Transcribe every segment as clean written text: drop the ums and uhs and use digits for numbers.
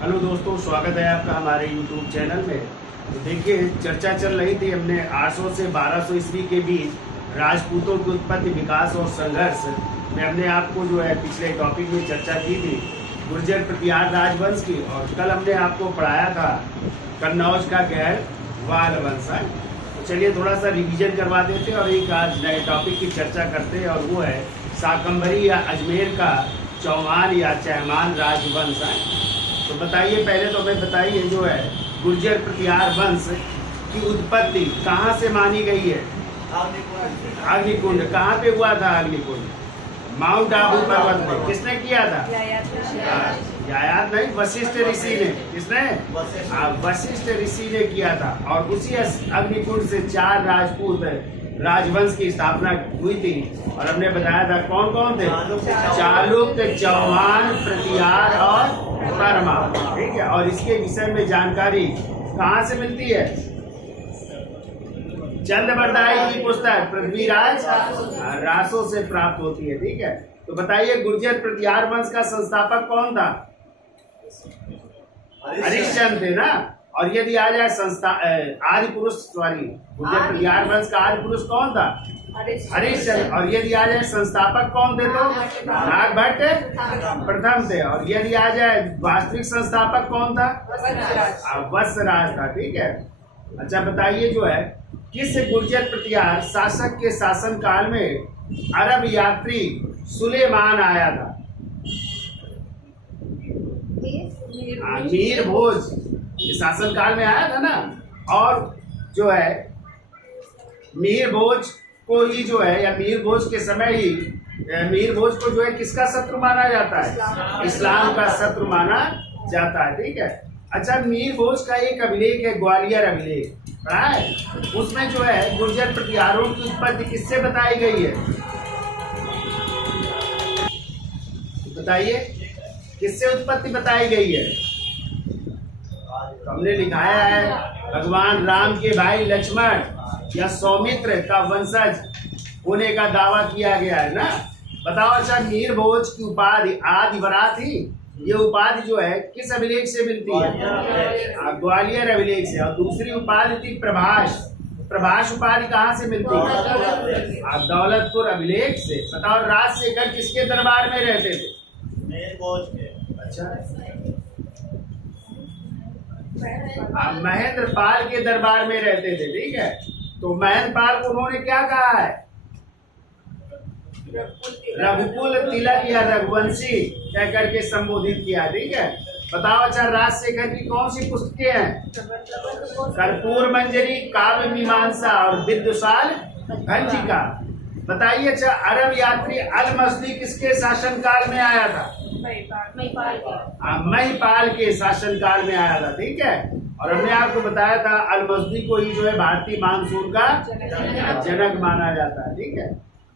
Hello दोस्तों, स्वागत है आपका हमारे YouTube चैनल में। तो देखिए, चर्चा चल रही थी, हमने 800 से 1200 ईस्वी के बीच राजपूतों की उत्पत्ति, विकास और संघर्ष में हमने आपको जो है पिछले टॉपिक में चर्चा की थी गुर्जर प्रतिहार राजवंश की। और कल हमने आपको पढ़ाया था कन्नौज का गहरवाल वंश। तो चलिए थोड़ा सा रिवीजन करवा देते और एक आज नए टॉपिक की चर्चा करते हैं, और वो है शाकंभरी या अजमेर का चौहान या चहमान राजवंश है। तो बताइए, पहले तो हमें बताइए जो है गुर्जर प्रतिहार वंश की उत्पत्ति कहाँ से मानी गई है? अग्निकुंड। कहाँ पे हुआ था अग्निकुंड? माउंट आबू पर्वत में। किसने किया था? यायात नहीं, वशिष्ठ ऋषि ने। किसने? वशिष्ठ ऋषि ने किया था। और उसी अग्निकुंड से 4 राजपूत राजवंश की स्थापना हुई थी। और हमने बताया था कौन कौन थे? चालुक्य, चौहान, प्रतिहार और परमा। ठीक है। और इसके विषय में जानकारी कहाँ से मिलती है? चंद्रबरदाई की पुस्तक पृथ्वीराज रासो से प्राप्त होती है। ठीक है। तो बताइए, गुर्जर प्रतिहार वंश का संस्थापक कौन था? हरिश्चंद्र थे ना। और यदि आ जाए आदि पुरुष, सॉरी, गुर्जर प्रतिहार वंश का आदि पुरुष कौन था? हरिश्चंद्र। और यदि आ जाए संस्थापक कौन थे? तो नागभट्ट प्रथम थे। और यदि आ जाए वास्तविक संस्थापक कौन था? वत्सराज था। ठीक है। अच्छा बताइए, जो है किस गुर्जर प्रतिहार शासक के शासन काल में अरब यात्री सुलेमान आया था? मीर भोज ये शासन काल में आया था ना। और जो है मीर भोज को ही जो है, या मीर भोज के समय ही मीर भोज को जो है किसका शत्रु माना जाता है? इस्लाम का शत्रु माना जाता है। ठीक है। अच्छा, मीर भोज का एक अभिलेख है, ग्वालियर अभिलेख, पढ़ा है? उसमें जो है गुर्जर प्रतिहारों की उत्पत्ति किससे बताई गई है? बताइए, किससे उत्पत्ति बताई गई है? हमने लिखाया है भगवान राम के भाई लक्ष्मण या सौमित्र का वंशज होने का दावा किया गया है ना। बताओ। अच्छा, मीर भोज की उपाधि आदिवरा थी। ये उपाधि जो है किस अभिलेख से मिलती है? ग्वालियर अभिलेख से। और दूसरी उपाधि थी प्रभाष। प्रभाष उपाधि कहाँ से मिलती है? दौलतपुर अभिलेख से। बताओ, राजशेखर किसके दरबार में रहते थे? अच्छा, महेंद्र पाल के दरबार में रहते थे। ठीक है। तो महेंद्र पाल को उन्होंने क्या कहा है? रघुकुल तिलक या रघुवंशी कह करके संबोधित किया। ठीक है। बताओ। अच्छा, राजशेखर की कौन सी पुस्तकें हैं? कर्पूर मंजरी, काव्य मीमांसा और विद्युसाल भंजिका। बताइए। अच्छा, अरब यात्री अल मसदी किसके शासन काल में आया था? महिपाल के शासन काल में आया था। ठीक है। और हमने आपको बताया था अल मसदी को ही जो है भारतीय मानसून का जनक माना जाता है। ठीक है।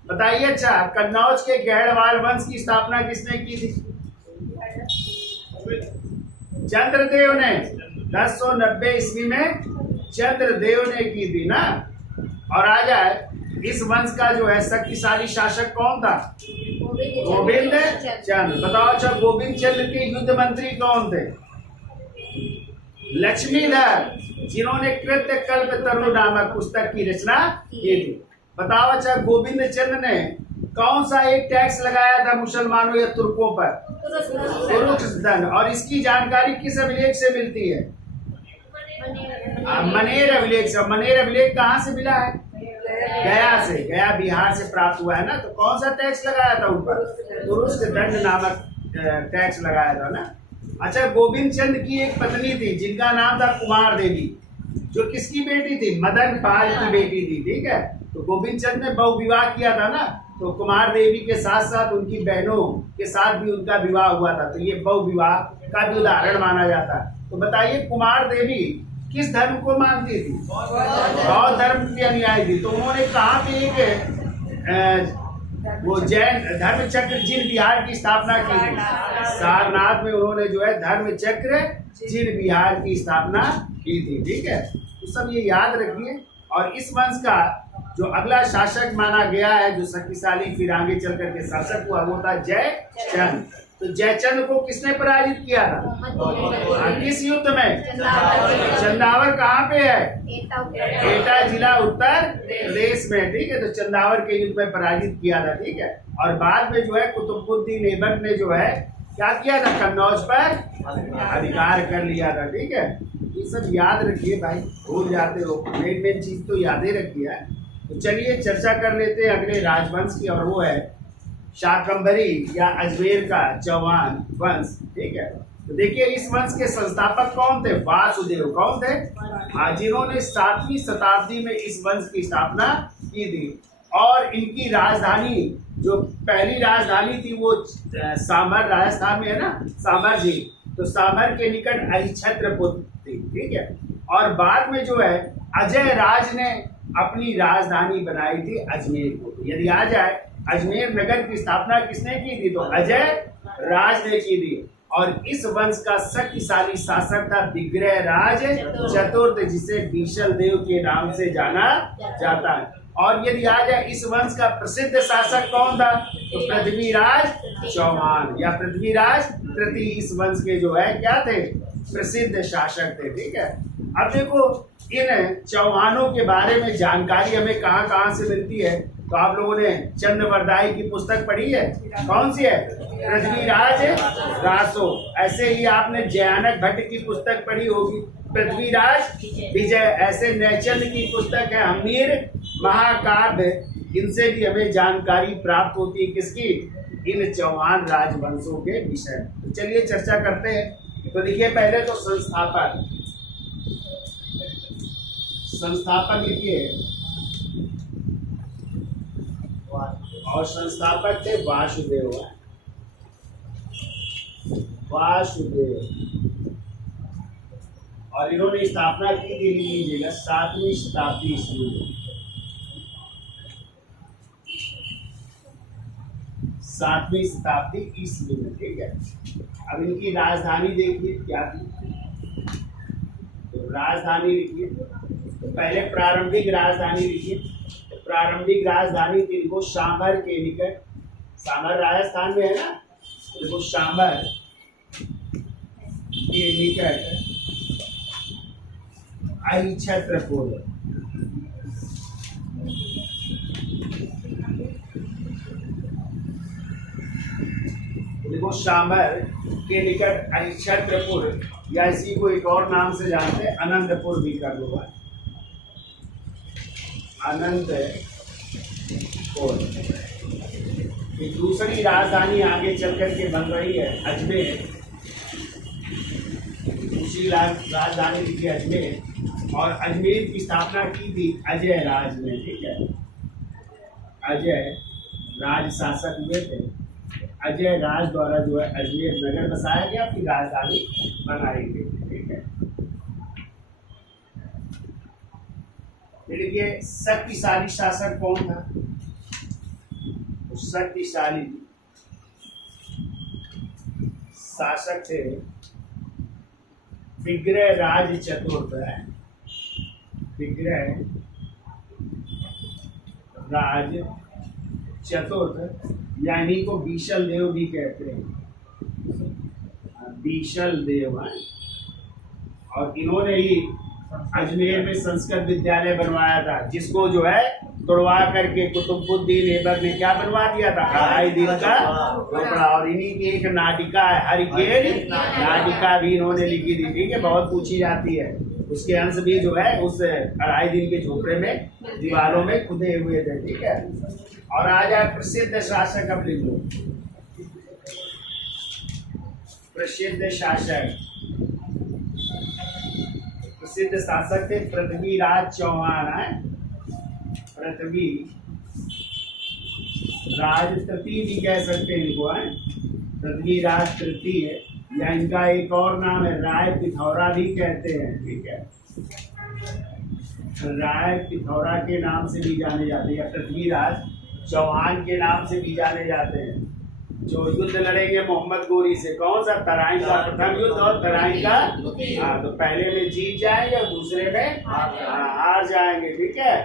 बताइए। अच्छा, कन्नौज के गहरवाल वंश की स्थापना किसने की थी? चंद्रदेव ने। 1090 ईस्वी में चंद्रदेव ने की थी ना। और आ जाए, इस वंश का जो है शक्तिशाली शासक कौन था? गोविंद चंद्र। बताओ। अच्छा, गोविंद चंद्र के युद्ध मंत्री कौन थे? लक्ष्मीधर, जिन्होंने कृत्य कल्प तरु नामक पुस्तक की रचना की थी। बताओ। अच्छा, गोविंद चंद्र ने कौन सा एक टैक्स लगाया था मुसलमानों या तुर्कों पर? तुरुक्स दंड। और इसकी जानकारी किस अभिलेख से मिलती है? मनेर अभिलेख से। मनेर अभिलेख कहाँ से मिला है? गया से। गया बिहार से प्राप्त हुआ है ना। तो कौन सा टैक्स लगाया था उन पर? तुरुक्स दंड नामक टैक्स लगाया था ना। अच्छा, गोविंद चंद्र की एक पत्नी थी जिनका नाम था कुमार देवी, जो किसकी बेटी थी? मदन पाल की बेटी थी। ठीक है। तो गोविंद चंद्र ने बहु विवाह किया था ना। तो कुमार देवी के साथ साथ उनकी बहनों के साथ भी उनका विवाह हुआ था। तो ये बहु विवाह का भी उदाहरण माना जाता है। तो बताइए, कुमार देवी किस धर्म को मानती थी? बौद्ध धर्म की अनुयायी थी। तो उन्होंने कहाँ पे एक वो जैन धर्म चक्र जिन विहार की स्थापना की थी? सारनाथ में उन्होंने जो है धर्म चक्र जिन विहार की स्थापना की थी। ठीक है। तो सब ये याद रखिए। और इस वंश का जो अगला शासक माना गया है, जो शक्तिशाली फिर आगे चल करके शासक हुआ, वो था जयचंद। तो जयचंद को किसने पराजित किया था? किस युद्ध में? चंदावर कहाँ पे है? एटा जिला उत्तर प्रदेश में, ठीक है। तो चंदावर के युद्ध में पराजित किया था, ठीक है। और बाद में जो है कुतुबुद्दीन ऐबक ने जो है क्या किया था? कन्नौज पर अधिकार कर लिया था, ठीक है। ये सब याद रखिए भाई, भूल जाते हो, मेन चीज तो याद ही रखिए। तो चलिए चर्चा कर लेते हैं अगले राजवंश की, और वो है शाकंभरी या अजमेर का चौहान वंश, ठीक है। तो देखिए इस वंश के संस्थापक कौन थे? वासुदेव। कौन थे? हाँ, जिन्होंने 7वीं शताब्दी में इस वंश की स्थापना की थी। और इनकी राजधानी, जो पहली राजधानी थी वो सामर, राजस्थान में है ना, सामर जी। तो सामर के निकट अहिछत्रपुर थी, ठीक है। और बाद में जो है अजय राज ने अपनी राजधानी बनाई थी अजमेर को। यदि आ जाए अजमेर नगर की स्थापना किसने की थी? तो अजय राज ने की थी। और इस वंश का शक्तिशाली शासक था विग्रह राज चतुर्थ, जिसे बीशल देव के नाम से जाना जाता है। और यदि आ जाए इस वंश का प्रसिद्ध शासक कौन था? तो पृथ्वीराज चौहान या पृथ्वीराज तृतीय इस वंश के जो है क्या थे? प्रसिद्ध शासक थे, ठीक है। अब देखो इन चौहानों के बारे में जानकारी हमें कहाँ कहाँ से मिलती है? तो आप लोगों ने चंद्रवरदाई की पुस्तक पढ़ी है, कौन सी है? पृथ्वीराज रासो। ऐसे ही आपने जयानक भट्ट की पुस्तक पढ़ी होगी, पृथ्वीराज विजय। ऐसे नैचंद की पुस्तक है हमीर महाकाव्य। इनसे भी हमें जानकारी प्राप्त होती है किसकी? इन चौहान राजवंशों के विषय। तो चलिए चर्चा करते हैं। तो देखिए पहले तो संस्थापक लिखिए, और संस्थापक थे वासुदेव। और इन्होंने स्थापना की थी, लीजिएगा 7वीं शताब्दी ईस्वी में। 7वीं शताब्दी ईस्वी में, ठीक है। अब इनकी राजधानी देखिए क्या थी? तो राजधानी लिखिए, तो पहले प्रारंभिक राजधानी लिखिए। तो प्रारंभिक राजधानी थी इनको सामर के निकट, सामर राजस्थान में है ना, तो देखो सामर के निकट अहिछत्रपुर। देखो सामर के निकट अहिछत्रपुर, या इसी को एक और नाम से जानते हैं अनंतपुर भी कर लो, अनंतपुर। ये दूसरी राजधानी आगे चल करके बन रही है अजमेर। दूसरी राजधानी लिखी अजमेर। और अजमेर की स्थापना की थी अजय राज ने, ठीक है। अजय राज शासक हुए थे। अजय राज द्वारा जो है अजमेर नगर बसाया गया, फिर राजधानी बनाई गई, ठीक है। देखिए शक्तिशाली शासक कौन था? तो शक्तिशाली शासक थे विग्रह राज चतुर्थ। विग्रह राज चतुर्थ, यानी को बीशल देव भी कहते हैं, बीशल देव है। और इन्होंने ही अजमेर में संस्कृत विद्यालय बनवाया था, जिसको जो है तोड़वा करके कुतुबुद्दीन ऐबक ने क्या बनवा दिया था? अढ़ाई दिन का झोपड़ा। और इन्हीं की एक नाटिका है हरिकेन नाटिका भी इन्होंने लिखी थी, ठीक है, बहुत पूछी जाती है। उसके अंश भी जो है उस अढ़ाई दिन के झोपड़े में दीवारों में खुदे हुए थे, ठीक है। और आ जाए प्रसिद्ध शासक, अब लिख लो प्रसिद्ध शासक। प्रसिद्ध शासक थे पृथ्वीराज चौहान है। पृथ्वी राज तृतीय भी कह सकते हैं इनको, है पृथ्वीराज तृतीय, या इनका एक और नाम है राय पिथौरा भी कहते हैं, ठीक है। राय पिथौरा के नाम से भी जाने जाते हैं, या पृथ्वीराज चौहान के नाम से भी जाने जाते हैं। जो युद्ध लड़ेंगे मोहम्मद गोरी से, कौन सा? तराइन का प्रथम युद्ध और तराइन का, हाँ, तो पहले में जीत जाएंगे, दूसरे में हार जाएंगे, ठीक है।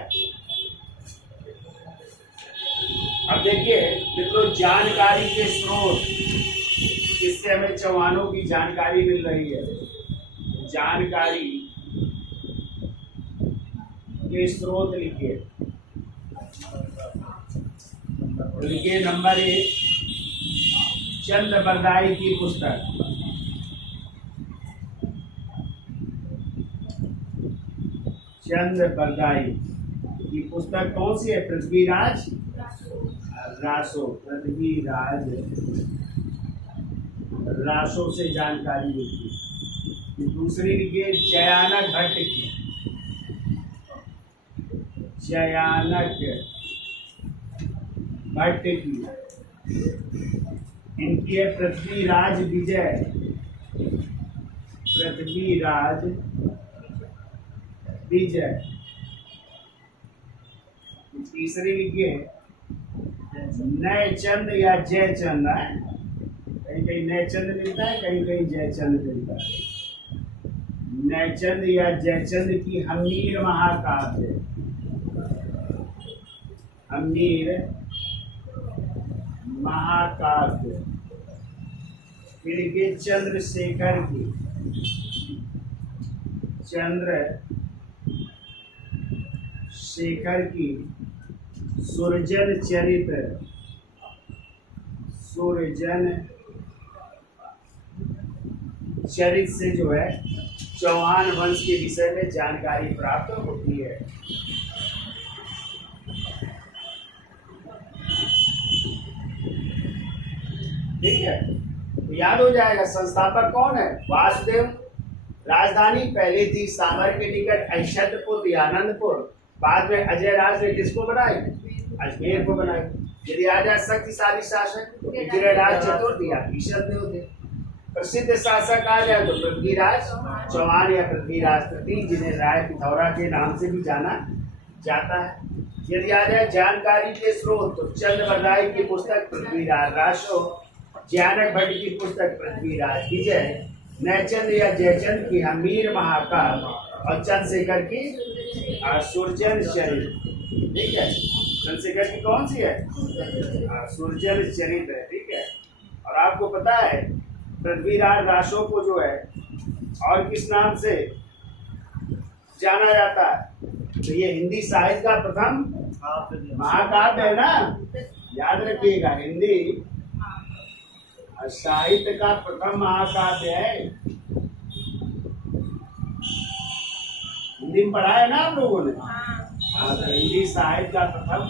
अब देखिए मित्रों जानकारी के स्रोत, इससे हमें चौहानों की जानकारी मिल रही है। जानकारी के स्रोत लिखिए। लिखिए नंबर 1, चंद बरदाई की पुस्तक। चंद बरदाई की पुस्तक कौन सी है? पृथ्वीराज रासो। पृथ्वीराज रासो से जानकारी लिखी। दूसरी लिखिए जयानक भट्ट की। जयानक भट्ट की इनकी है पृथ्वीराज विजय। पृथ्वीराज विजय। तीसरी लिखिए नए चंद या जयचंद। कहीं कहीं नए चंद मिलता है, कहीं कहीं जयचंद मिलता है। नए चंद या जयचंद की हमीर महाकाव्य। हमीर महाकाव्य। फिर लिखिए चंद्रशेखर की। चंद्रशेखर की सुरजन चरित्र। सुरजन चरित्र से जो है चौहान वंश के विषय में जानकारी प्राप्त होती है। ठीक है, तो याद हो जाएगा। संस्थापक कौन है? वासुदेव। राजधानी पहले थी सामर के निकट ऐशतपुर या आनंदपुर। बाद में अजय राज ने किसको बनाई? अजमेर को बनाई। यदि आ जाए शक्तिशाली शासक तो पृथ्वीराज चतुर्थ या भीषण देव थे। प्रसिद्ध शासक आ जाए तो पृथ्वीराज चौहान या पृथ्वीराज तृतीय, जिन्हें राय पिथौरा के नाम से भी जाना जाता है। यदि आ जाए जानकारी के स्रोत तो चंद बरदाई की पुस्तक पृथ्वीराज रासो, जयानक भट्ट की पुस्तक पृथ्वीराज विजय, नैचंद या जयचंद की हमीर महाकाल और चंद्रशेखर की सुरजन चरित्र। ठीक है, चंद्रशेखर की कौन सी है? सुरजन चरित्र है। ठीक है, और आपको पता है पृथ्वीराज रासो को जो है और किस नाम से जाना जाता है? तो ये हिंदी साहित्य का प्रथम महाकाव्य है ना, याद रखिएगा। हिंदी साहित्य का प्रथम महाकाव्य है। हिंदी में पढ़ा है ना आप लोगों ने? तो हिंदी साहित्य का प्रथम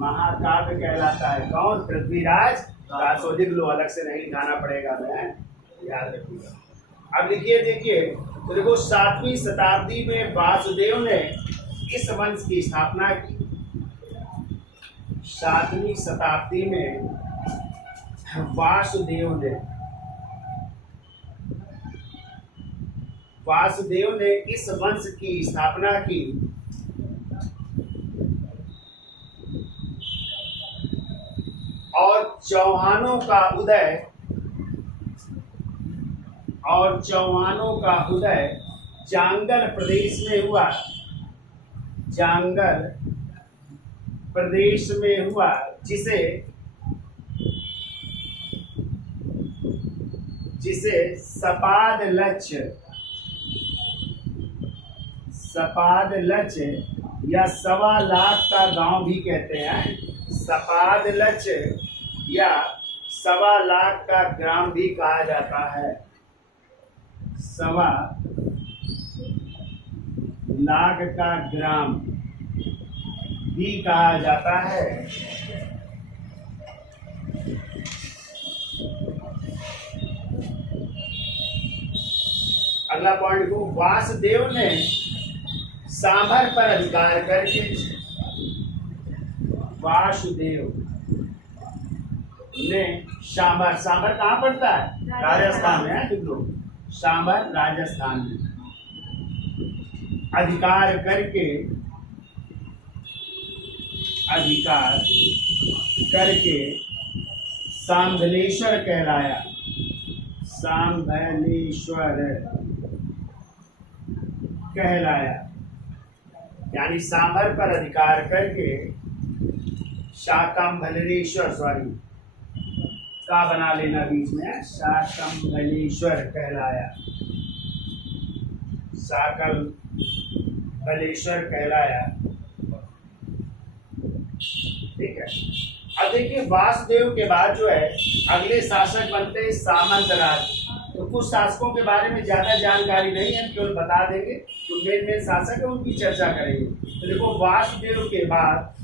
महाकाव्य कहलाता है। कौन? पृथ्वीराज रासो। लिख लो, अलग से नहीं लिखाना पड़ेगा, मैं याद रखिएगा। अब लिखिए, देखिए तो देखो 7वीं शताब्दी में वासुदेव ने इस वंश की स्थापना की। 7वीं शताब्दी में वासुदेव ने इस वंश की स्थापना की। और चौहानों का उदय जांगल प्रदेश में हुआ। जांगल प्रदेश में हुआ, जिसे सपाद लक्ष्य या 1.25 लाख का गांव भी कहते हैं। सपाद लक्ष्य या 1.25 लाख का ग्राम भी कहा जाता है। 1.25 लाख का ग्राम भी कहा जाता है। अगला पॉइंट को, वासुदेव ने सांभर पर अधिकार करके, वासुदेव ने सांभर कहाँ पड़ता है? राजस्थान में है। लिख लो, सांभर राजस्थान में अधिकार करके सांभलेश्वर कहलाया। सांभलेश्वर कहलाया, यानी सांभर पर अधिकार करके शाकंभलेश्वर का बना लेना बीच में, शाकंभलेश्वर कहलाया। साकल बलेश्वर कहलाया। ठीक है। अब देखिए वासुदेव के बाद जो है अगले शासक बनते हैं सामंतराज। तो कुछ शासकों के बारे में ज्यादा जानकारी नहीं है, केवल बता देंगे। तो मेन मेन शासक है उनकी चर्चा करेंगे। तो देखो वासुदेव के बाद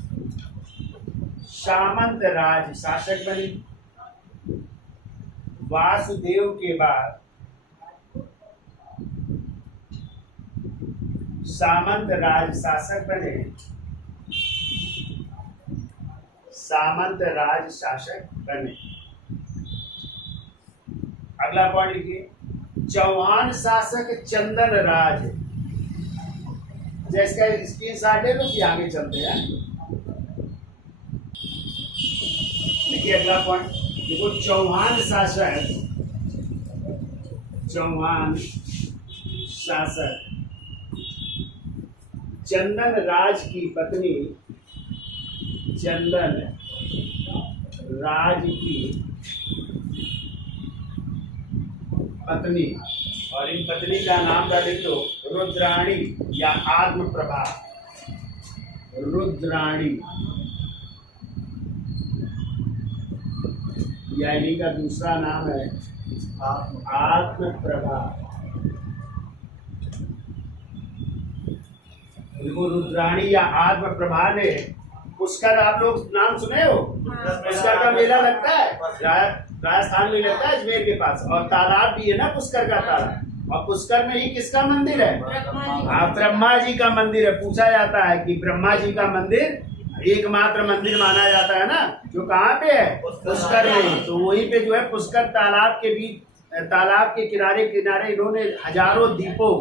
सामंतराज शासक बने। वासुदेव के बाद सामंतराज शासक बने। सामंतराज शासक बने। अगला पॉइंट लिखिए चौहान शासक चंदन राज। जिसका स्क्रीन शॉट है तो आगे चलते हैं। देखिए अगला पॉइंट देखो चौहान शासक चंदन राज की पत्नी चंदन राज की पत्नी और इन पत्नी का नाम का लिख लो रुद्राणी या आत्मप्रभा। रुद्राणी या इन्हीं का दूसरा नाम है आत्मप्रभा। देखो रुद्राणी या आत्मप्रभा ने पुष्कर, आप लोग नाम सुने हो? पुष्कर का मेला लगता है राजस्थान में, लगता है अजमेर के पास। और तालाब भी है ना पुष्कर का तालाब। और पुष्कर में ही किसका मंदिर है? हाँ ब्रह्मा जी का मंदिर है। पूछा जाता है कि ब्रह्मा जी का मंदिर एकमात्र मंदिर माना जाता है ना, जो कहाँ पे है? पुष्कर में। तो वहीं पे जो है पुष्कर तालाब के बीच, तालाब के किनारे किनारे इन्होंने हजारों दीपों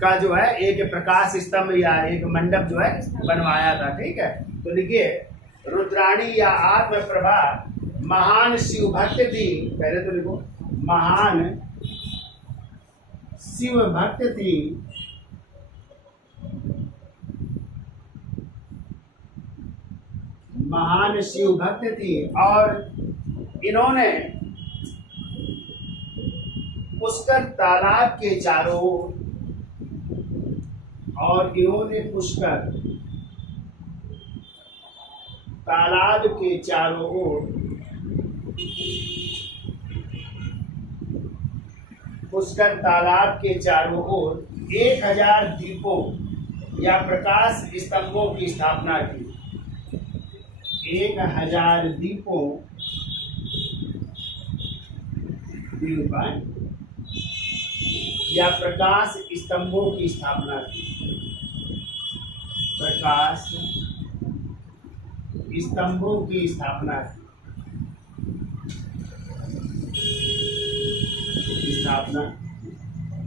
का जो है एक प्रकाश स्तंभ या एक मंडप जो है बनवाया था। ठीक है। तो देखिए रुद्राणी या आत्मप्रभा महान शिव भक्त थी। पहले तो देखो महान शिव भक्त थी। महान शिव भक्त थी और इन्होंने पुष्कर तालाब के चारों ओर पुष्कर तालाब के चारों ओर पुष्कर तालाब के चारों ओर 1000 दीपों या प्रकाश स्तंभों की स्थापना की। 1000 दीपों या प्रकाश स्तंभों की स्थापना की। प्रकाश स्तंभों की स्थापना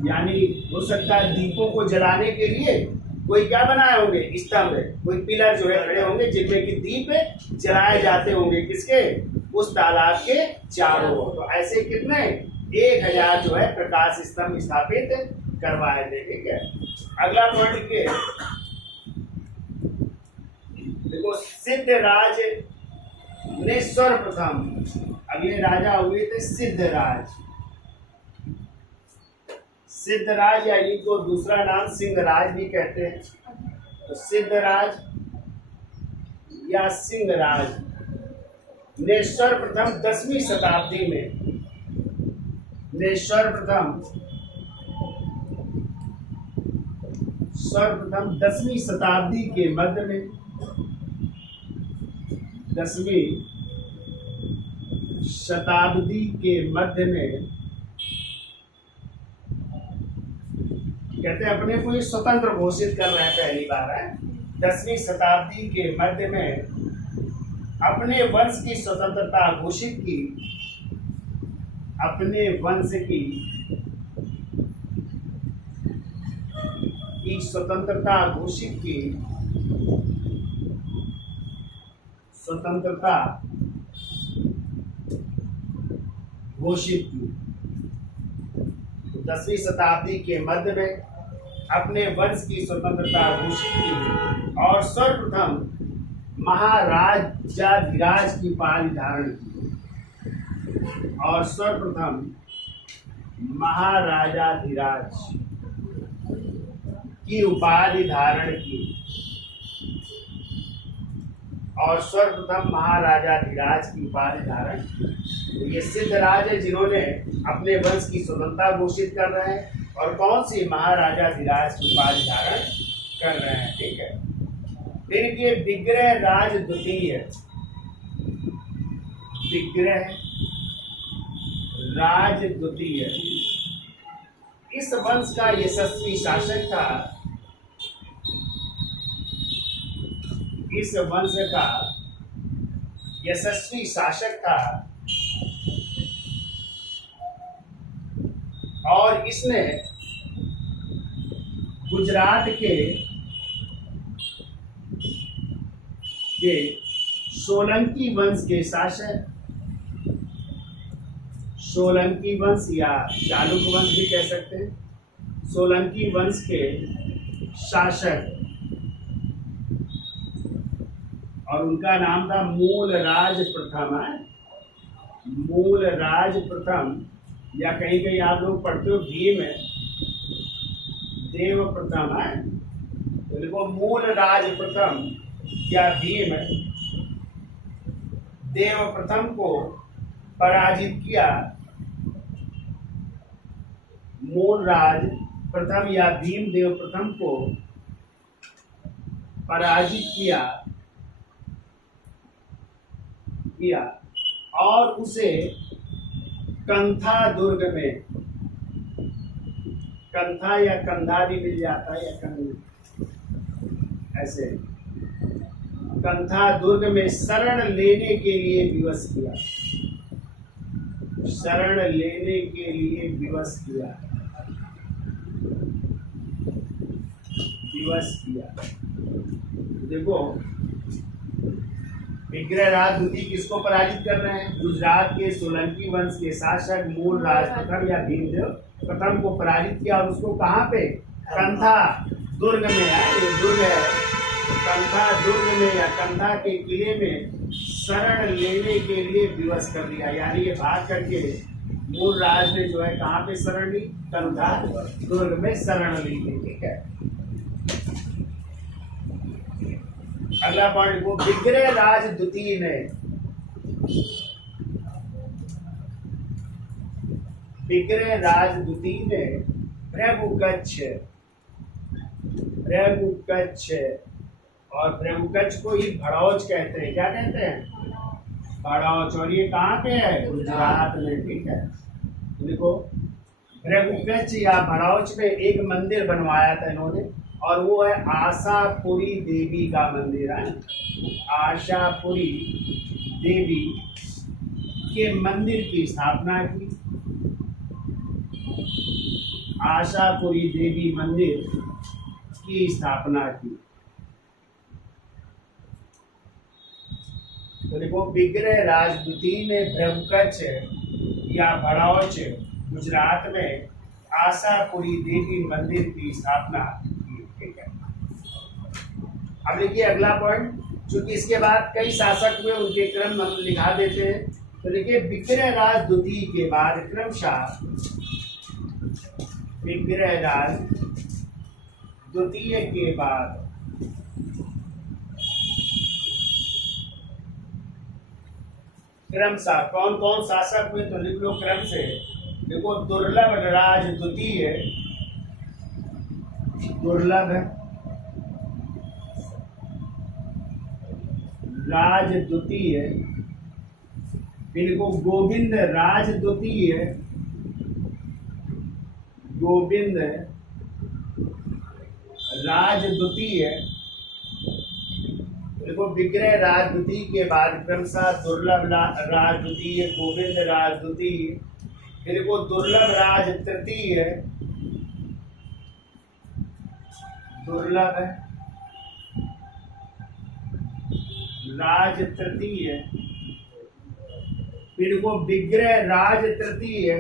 यानी हो सकता है दीपों को जलाने के लिए कोई क्या बनाए होंगे? स्तंभ, कोई पिलर जो है खड़े होंगे जिनमें कि दीप जलाए जाते होंगे। किसके? उस तालाब के चारों ओर। तो ऐसे कितने 1000 जो है प्रकाश स्तंभ स्थापित करवाए थे। ठीक है। अगला पॉइंट के देखो सिद्धराज ने सर्वप्रथम, अगले राजा हुए थे सिद्धराज। सिद्धराज या इनको दूसरा नाम सिंहराज भी कहते हैं। तो सिद्धराज या सिंहराज ने सर्वप्रथम 10वीं शताब्दी में सर्वप्रथम 10वीं शताब्दी के मध्य में 10वीं शताब्दी के मध्य में कहते हैं अपने को ये स्वतंत्र घोषित कर रहे हैं। पहली बार है 10वीं शताब्दी के मध्य में अपने वंश की स्वतंत्रता घोषित की। अपने वंश की स्वतंत्रता घोषित की। स्वतंत्रता घोषित की। 10वीं शताब्दी के मध्य में अपने वंश की स्वतंत्रता घोषित की और सर्वप्रथम महाराजाधिराज की पाली धारण की। और सर्वप्रथम महाराजाधिराज की उपाधि धारण की और सर्वप्रथम महाराजाधिराज की उपाधि धारण की। तो ये सिद्ध राज है जिन्होंने अपने वंश की स्वतंत्रता घोषित कर रहे हैं और कौन सी महाराजाधिराज की उपाधि धारण कर रहे हैं। ठीक है, फिर ये विग्रह राज द्वितीय, विग्रह राज द्वितीय इस वंश का यशस्वी शासक था। इस वंश का यशस्वी शासक था और इसने गुजरात के सोलंकी वंश के शासक, सोलंकी वंश या चालुक्य वंश भी कह सकते हैं, सोलंकी वंश के शासक और उनका नाम था मूलराज प्रथम। मूलराज प्रथम या कहीं कहीं आप लोग पढ़ते हो भीम देव प्रथम है, तो देखो मूलराज प्रथम या भीम देव प्रथम को पराजित किया। मूलराज प्रथम या भीम देव प्रथम को पराजित किया और उसे कंथा दुर्ग में, कंथा या कंधा भी मिल जाता है या ऐसे, कंथा दुर्ग में शरण लेने के लिए विवश किया, शरण लेने के लिए विवश किया, विवश किया। देखो विग्रह राज द्वितीय किसको पराजित कर रहे हैं? गुजरात के सोलंकी वंश के शासक मूलराज प्रथम या भीमदेव प्रथम को पराजित किया और उसको कहाँ पे? कंथा दुर्ग में है, ये दुर्ग है, कंथा दुर्ग में या कंथा के किले में शरण लेने के लिए विवश कर दिया। यानी ये भाग करके मूलराज ने जो है कहाँ पे शरण ली? कंथा दुर्ग में शरण ली थी। ठीक है, अगला पॉइंट वो विग्रह राज द्वितीय ने, विग्रह राज द्वितीय ने भृगुकच्छ और भृगुकच्छ को ही भड़ौच कहते हैं। क्या कहते हैं? भड़ौच। और ये कहाँ पे है? गुजरात में। ठीक है, देखो भृगुकच्छ या भड़ौच में एक मंदिर बनवाया था इन्होंने और वो है आशापुरी देवी का मंदिर है। आशापुरी देवी के मंदिर की स्थापना की, आशापुरी देवी मंदिर की स्थापना की। तो देखो विग्रह राज द्वितीय ने भृगुकच्छ या भड़ौच गुजरात में आशापुरी देवी मंदिर की स्थापना की। ठीक है, अब देखिए अगला पॉइंट, चूंकि इसके बाद कई शासक हुए उनके क्रम हम लिखा देते हैं। तो देखिए विग्रह राज द्वितीय के बाद क्रमशः विग्रह राज द्वितीय के बाद क्रमशः कौन कौन शासक हुए? तो लिख लो क्रम से। देखो दुर्लभ राज द्वितीय, दुर्लभ राज द्वितीय, इनको गोविंद राज द्वितीय, गोविंद राज द्वितीय। देखो विग्रह राज द्वितीय के बाद क्रमशः दुर्लभ राज द्वितीय, गोविंद राज द्वितीय, फिर को दुर्लभ राज तृतीय, दुर्लभ राज तृतीय, फिर को विग्रह राज तृतीय।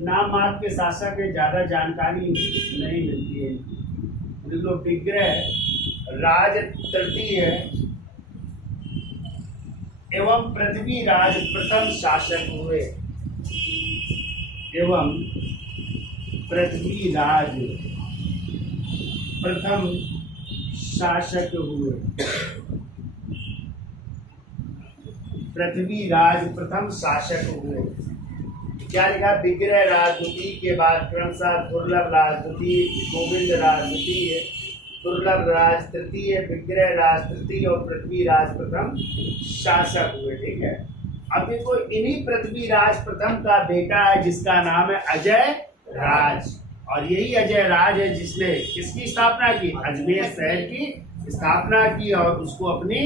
नाम मात्र के शासक में ज्यादा जानकारी नहीं मिलती है। देखो विग्रह राज तृतीय एवं पृथ्वीराज प्रथम शासक हुए, एवं पृथ्वीराज प्रथम शासक हुए। पृथ्वीराज प्रथम शासक हुए। क्या लिखा? विग्रह राज द्वितीय के बाद क्रमशः दुर्लभ राज द्वितीय, गोविंद राज द्वितीय, दुर्लभ राज तृतीय, विग्रह राज तृतीय और पृथ्वीराज प्रथम शासक हुए। ठीक है। अब देखो, इन्हीं पृथ्वीराज प्रथम का बेटा है जिसका नाम है अजय राज, और यही अजय राज है जिसने किसकी स्थापना की? अजमेर शहर की स्थापना की और उसको अपनी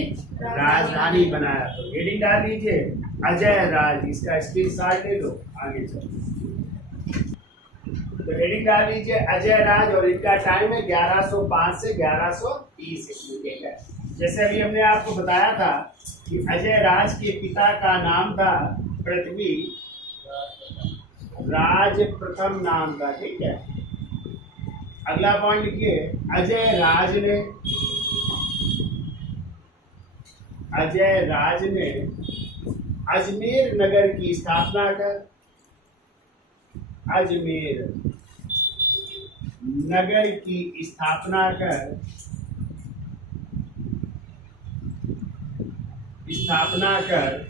राजधानी बनाया। तो हेडिंग डाल लीजिए अजय राज, इसका स्क्रीनशॉट ले लो, आगे चलो। तो हेडिंग डाल लीजिए अजय राज, और इनका टाइम है 1105 से 1130 ईस्वी। ठीक है। जैसे अभी हमने आपको बताया था कि अजय राज के पिता का नाम था पृथ्वी राज प्रथम नाम था। ठीक है। अगला पॉइंट लिखिए, अजय राज ने अजमेर नगर की स्थापना कर, अजमेर नगर की स्थापना कर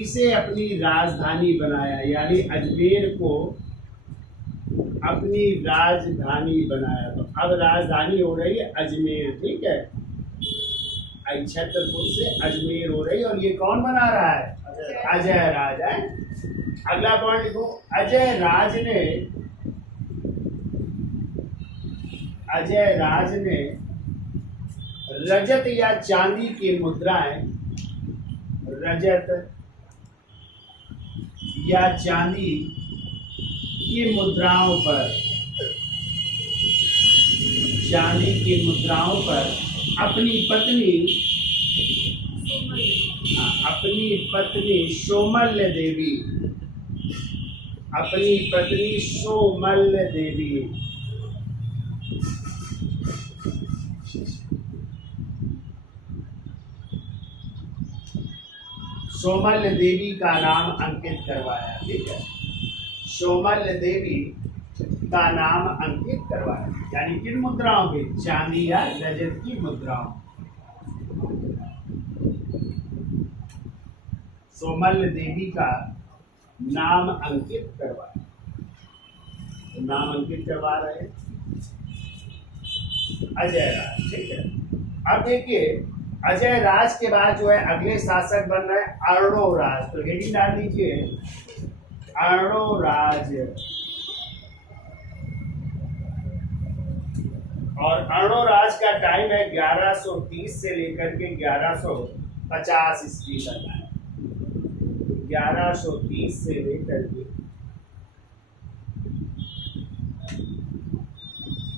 इसे अपनी राजधानी बनाया, यानी अजमेर को अपनी राजधानी बनाया। तो अब राजधानी हो रही है अजमेर। ठीक है। छतरपुर से अजमेर हो रही है, और ये कौन बना रहा है? अजय राज है। अगला पॉइंट लिखो, अजय राज ने रजत या चांदी की मुद्राएं, रजत या चांदी की मुद्राओं पर अपनी पत्नी सोमल्य देवी सोमल्य देवी का नाम अंकित करवाया। ठीक है। सोमल्य देवी का नाम अंकित करवाया, यानी किन मुद्राओं पे? चांदी या रजत की मुद्राओं। सोमल्य देवी का नाम अंकित करवाया। तो नाम अंकित करवा रहे हैं अजय राज। ठीक है। अब देखिए, अजय राज के बाद जो है अगले शासक बन रहे हैं अर्णोराज। तो हेडिंग डाल लीजिए अर्णोराज, और अर्णोराज का टाइम है 1130 से लेकर के 1150 ईस्वी तक है। 1130 से लेकर के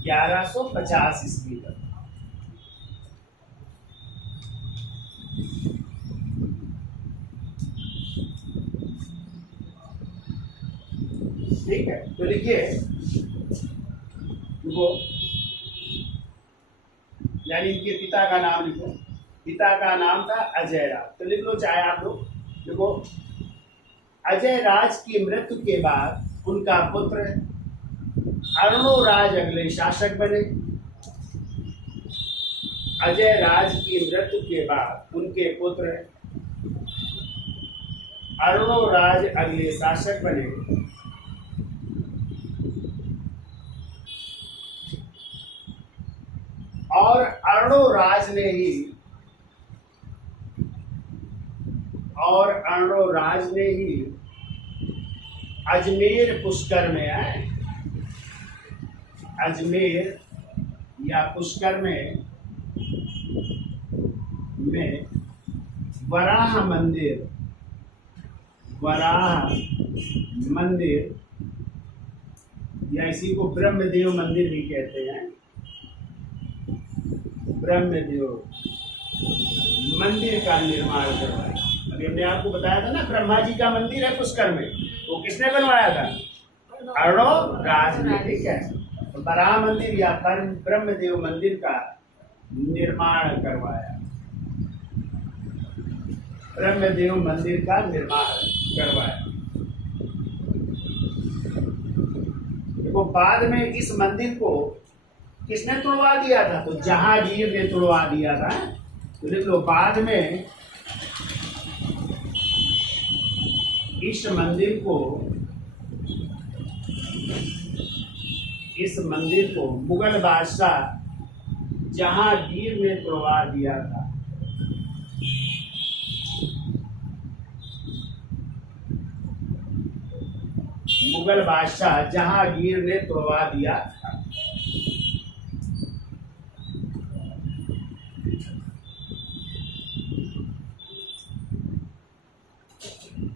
1150 ईस्वी तक। ठीक है। तो लिखिए, देखो, यानी इनके पिता का नाम लिखो। पिता का नाम था अजय राज। तो लिख लो चाहे आप लोग। देखो, अजय राज की मृत्यु के बाद उनका पुत्र अर्णोराज अगले शासक बने। अजय राज की मृत्यु के बाद उनके पुत्र अर्णोराज अगले शासक बने। और अर्णोराज ने ही अजमेर पुष्कर में आए, अजमेर या पुष्कर में वराह मंदिर या इसी को ब्रह्मदेव मंदिर भी कहते हैं। ब्रह्मदेव मंदिर का निर्माण करवाया। अभी हमने आपको बताया था ना, ब्रह्मा जी का मंदिर है पुष्कर में, वो किसने बनवाया था? अर्णोराज ने। ठीक है। तो वराह मंदिर या ब्रह्मदेव मंदिर का निर्माण करवाया। ब्रह्मदेव मंदिर का निर्माण करवाया। देखो, बाद में इस मंदिर को किसने तुड़वा दिया था? तो जहांगीर ने तुड़वा दिया था। तो देख लो, बाद में इस मंदिर को मुगल बादशाह जहांगीर ने तुड़वा दिया था। मुगल बादशाह जहांगीर ने तुड़वा दिया था।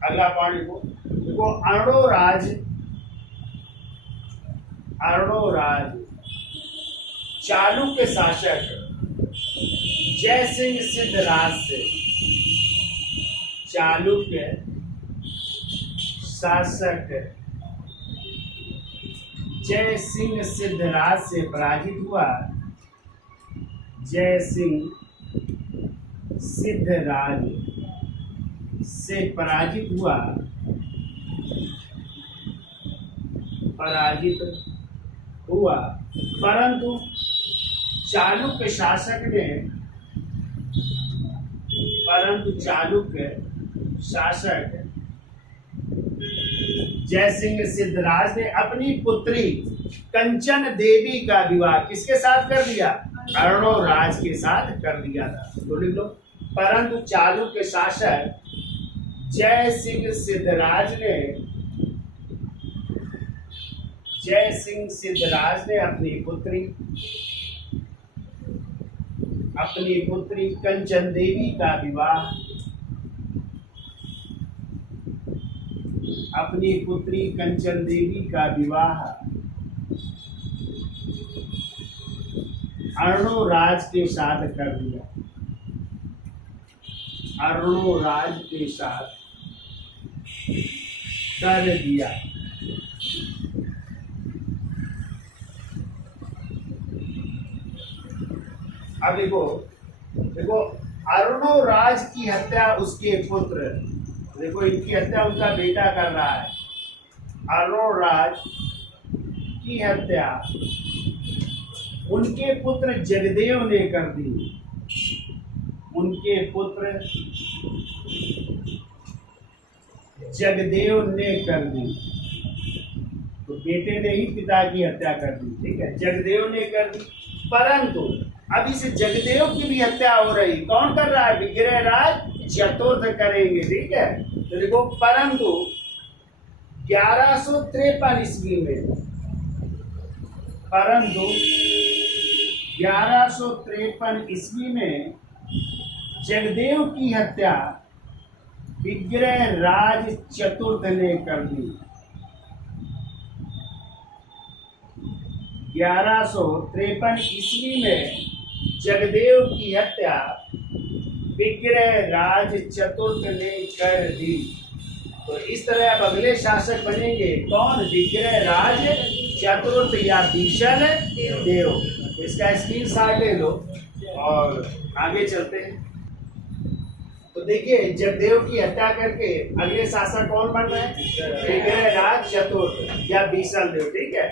अगला पॉइंट को देखो, अर्णोराज चालुक्य शासक जय सिंह सिद्धराज से, चालुक्य शासक जय सिंह सिद्धराज से पराजित हुआ। जय सिंह सिद्धराज से पराजित हुआ, परंतु चालुक्य शासक जय सिंह सिद्धराज ने अपनी पुत्री कंचन देवी का विवाह किसके साथ कर दिया? अर्णोराज के साथ कर दिया था। तो लिख लो, परंतु चालुक्य शासक जय सिंह सिद्धराज ने अपनी पुत्री कंचन देवी का विवाह अर्णोराज के साथ कर दिया। अब देखो अर्णोराज की हत्या उसके पुत्र, देखो इनकी हत्या उनका बेटा कर रहा है। अर्णोराज की हत्या उनके पुत्र जगदेव ने कर दी। तो बेटे ने ही पिता की हत्या कर दी, ठीक है, जगदेव ने कर दी। परंतु अब इस जगदेव की भी हत्या हो रही, कौन कर रहा है? विग्रहराज चतुर्थ करेंगे, ठीक है। तो देखो, परंतु 1153 ईस्वी में जगदेव की हत्या विग्रहराज चतुर्थ ने कर दी। 1153 ईस्वी में जगदेव की हत्या विग्रहराज चतुर्थ ने कर दी। तो इस तरह अब अगले शासक बनेंगे कौन? विग्रहराज चतुर्थ या बीसल देव। इसका स्क्रीनशॉट ले लो और आगे चलते हैं। तो देखिए, जगदेव की हत्या करके अगले शासक कौन बन रहे हैं? विग्रहराज चतुर्थ या बीसल देव, ठीक है।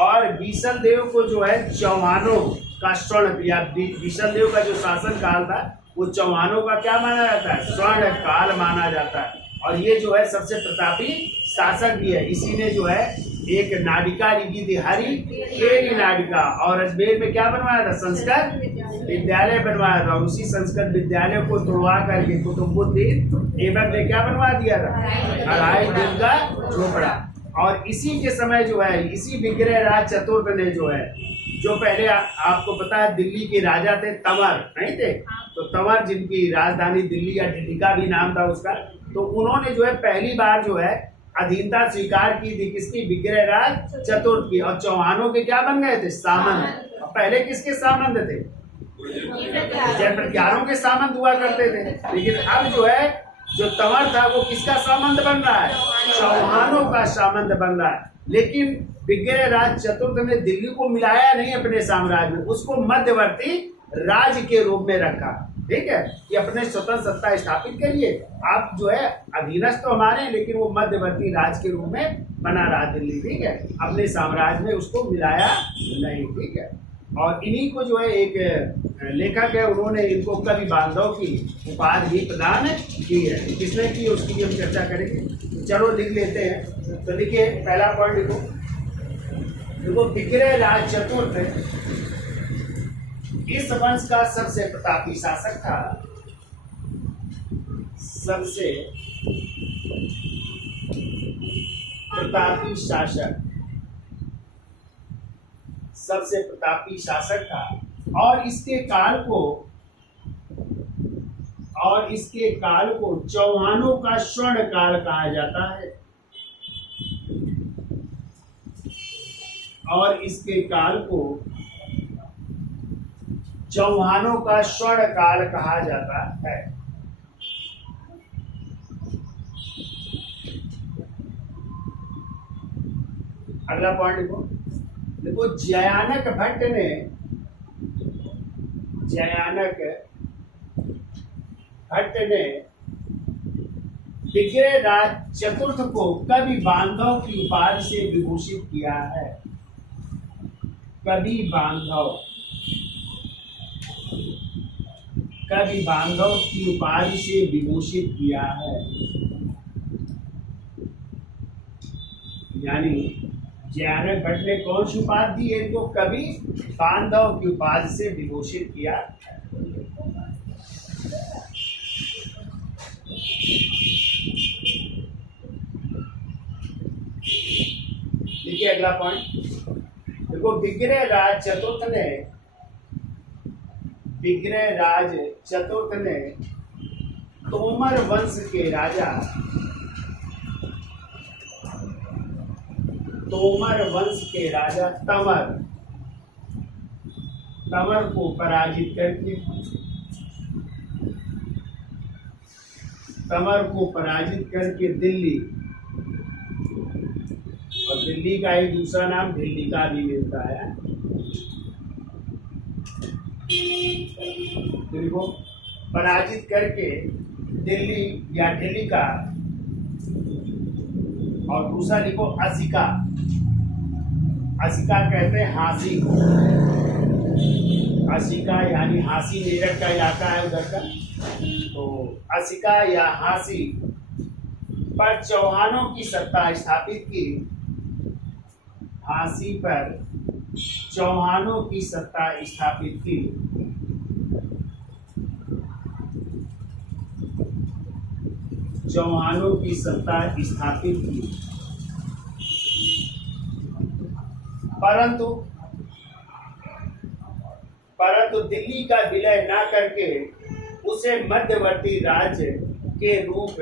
और बीसल देव को जो है चौहानों का स्वर्ण, या बीसल देव का जो शासन काल था वो चौहानों का क्या माना जाता है? स्वर्ण काल माना जाता है। और ये जो है सबसे प्रतापी शासक भी है। इसी ने जो है एक नाटिका लिखी थी, हरि केरी नाटिका, और अजमेर में क्या बनवाया था? संस्कृत विद्यालय बनवाया था। और उसी संस्कृत विद्यालय को तोड़वा करके कुतुबुद्दीन ऐबक ने क्या बनवा दिया था? अढ़ाई दिन का झोपड़ा। और इसी के समय जो है, इसी विग्रहराज चतुर्थ ने जो है, जो पहले आपको पता है दिल्ली के राजा थे, तंवर नहीं थे? तो तंवर, जिनकी राजधानी दिल्ली या ढिंढिका भी नाम था उसका, तो उन्होंने जो है पहली बार जो है अधीनता स्वीकार की थी। किसकी? विग्रहराज चतुर्थ की। और चौहानों के क्या बन गए थे? सामंत। पहले किसके सामंत थे? जय प्रत्यारों के सामंत हुआ करते थे। लेकिन अब जो है, जो तंवर था वो किसका सामंत बन रहा है? चौहानों का सामंत बन रहा है। लेकिन विग्रहराज चतुर्थ ने दिल्ली को मिलाया नहीं अपने साम्राज्य में, उसको मध्यवर्ती राज्य के रूप में रखा, ठीक है, कि अपने स्वतंत्र सत्ता स्थापित करिए, आप जो है अधीनस्थ तो हमारे हैं, लेकिन वो मध्यवर्ती राज्य के रूप में बना रहा दिल्ली, ठीक है, अपने साम्राज्य में उसको मिलाया नहीं, ठीक है। और इन्हीं को जो है एक लेखक है, उन्होंने इनको कवि बांधव की उपाधि प्रदान की है। किसने की उसकी हम चर्चा करेंगे। चलो लिख लेते हैं। तो देखिए पहला पॉइंट लिखो। देखो विग्रह राज चतुर्थ इस वंश का सबसे प्रतापी शासक था। सबसे प्रतापी शासक, सबसे प्रतापी शासक था। और इसके काल को चौहानों का स्वर्ण काल कहा जाता है। और इसके काल को चौहानों का स्वर्ण काल कहा जाता है। अगला पॉइंट देखो। देखो जयानक भट्ट ने विग्रह राज चतुर्थ को कवि बांधव की उपाधि से विभूषित किया है। कवि बांधव की उपाधि से विभूषित किया है। यानी जयानक भट्ट ने कौन सी उपाधि दी है इनको? कवि बांधव की उपाधि से विभूषित किया। देखिए अगला पॉइंट। देखो विग्रह राज चतुर्थ ने तोमर वंश के राजा तमर को पराजित करके दिल्ली, और दिल्ली का एक दूसरा नाम दिल्ली का भी मिलता है। देखो पराजित करके दिल्ली या दिल्ली का, और दूसरा लिखो असिका। असिका कहते हैं हांसी को। असिका यानी हांसी मेरठ का इलाका है उधर का। तो असिका या हांसी पर चौहानों की सत्ता स्थापित की। हांसी पर चौहानों की सत्ता स्थापित की। चौहानों की सत्ता स्थापित की। परंतु दिल्ली का विलय न करके उसे मध्यवर्ती राज्य के रूप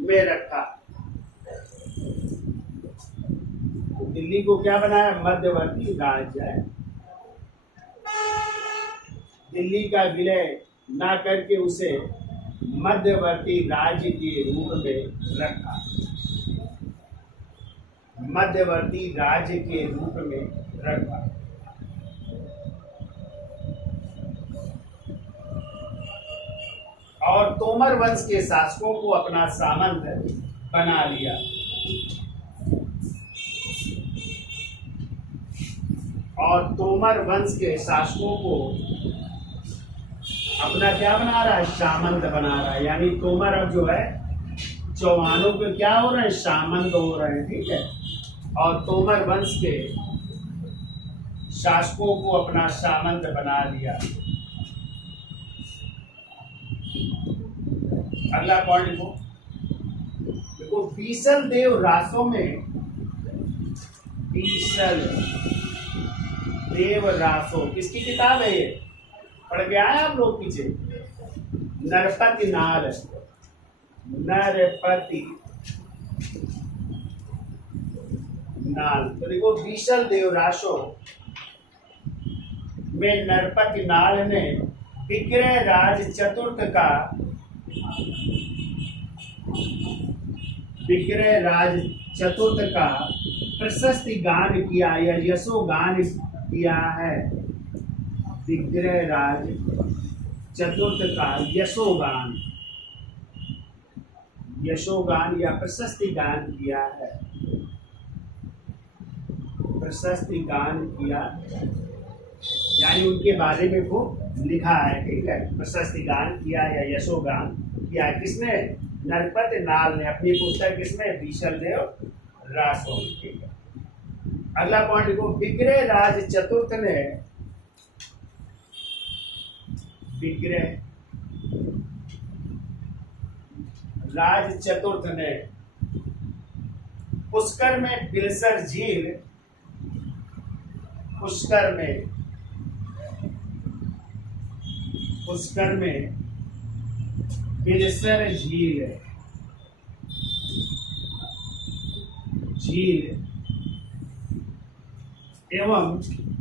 में रखा। दिल्ली को क्या बनाया? मध्यवर्ती राज्य है। दिल्ली का विलय न करके उसे मध्यवर्ती राज्य के रूप में रखा। मध्यवर्ती राज्य के रूप में रखा। और तोमर वंश के शासकों को अपना सामंत बना लिया। और तोमर वंश के शासकों को अपना क्या बना रहा है? सामंत बना रहा है। यानी तोमर अब जो है चौहानों के क्या हो रहे हैं? सामंत हो रहे हैं। ठीक है। और तोमर वंश के शासकों को अपना सामंत बना लिया। अगला पॉइंट लिखो। देखो बीसल देव रासों में, बीसल देव रासो किसकी किताब है ये? पढ़ के आए आप लोग पीछे? नरपति नाल, नरपति नाल। तो देखो बीसल देव रासो में नरपति नाल ने विग्रह राज चतुर्थ का, विग्रह राज चतुर्थ का प्रशस्ति गान किया या यशो गान किया है। विग्रह राज चतुर्थ का यशोगान या प्रशस्ति गान किया है। प्रशस्ति गान किया, यानी उनके बारे में वो लिखा है, ठीक है। प्रशस्ति गान किया या यशोगान किया किसने? नरपत नाल ने अपनी पुस्तक किसमें? बीशलदेव रासो, ठीक है। अगला पॉइंट देखो, विग्रह राज चतुर्थ ने, विग्रह राज चतुर्थ ने पुष्कर में बिलसर झील, पुष्कर में बिलसर झील एवं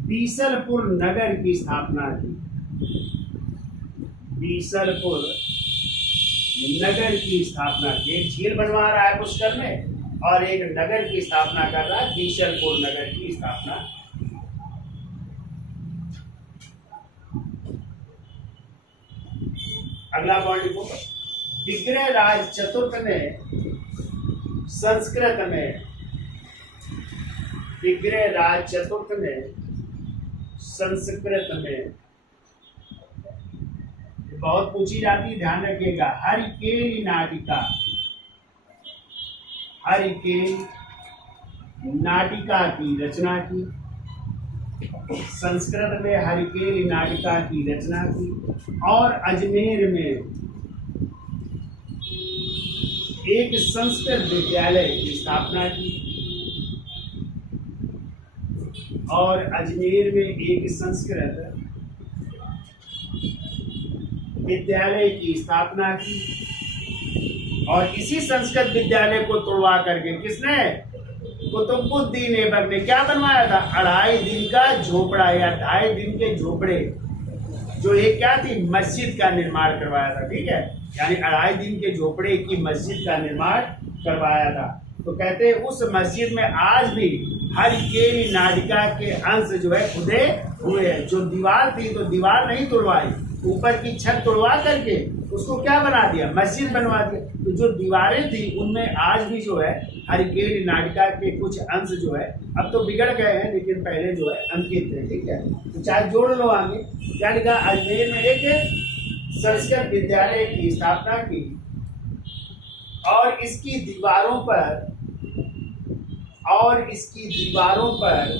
बीसलपुर नगर की स्थापना की। बीसलपुर नगर की स्थापना की। एक झील बनवा रहा है पुष्कर में और एक नगर की स्थापना कर रहा है, बीसलपुर नगर की स्थापना। अगला पॉइंट देखो, विग्रह राज चतुर्थ ने संस्कृत में, विग्रह राज चतुर्थ ने संस्कृत में, बहुत पूछी जाती है, ध्यान रखिएगा, हरिकेली नाटिका, हरिकेल नाटिका की रचना की। संस्कृत में हरिकेली नाटिका की रचना की और अजमेर में एक संस्कृत विद्यालय की स्थापना की, और अजमेर में एक संस्कृत विद्यालय की स्थापना की। और इसी संस्कृत विद्यालय को तोड़वा करके किसने? कुतुबुद्दीन ऐबक ने क्या बनवाया था? 2.5 दिन का झोपड़ा या 2.5 दिन के झोपड़े, जो एक क्या थी? मस्जिद का निर्माण करवाया था, ठीक है। यानी 2.5 दिन के झोपड़े की मस्जिद का निर्माण करवाया था। तो कहते हैं उस मस्जिद में आज भी हरिकेली नाटिका के अंश जो है खुदे हुए हैं। जो दीवार थी तो दीवार नहीं तोड़वाई, ऊपर की छत तोड़वा करके उसको क्या बना दिया? मस्जिद बनवा दिया। तो जो दीवारें थी उनमें आज भी जो है हरिकेली नाटिका के कुछ अंश जो है, अब तो बिगड़ गए हैं लेकिन पहले जो है अंकित थे, ठीक है। तो चाहे जोड़ लो आगे, क्या लिखा? अजमेर में एक संस्कृत विद्यालय की स्थापना की और इसकी दीवारों पर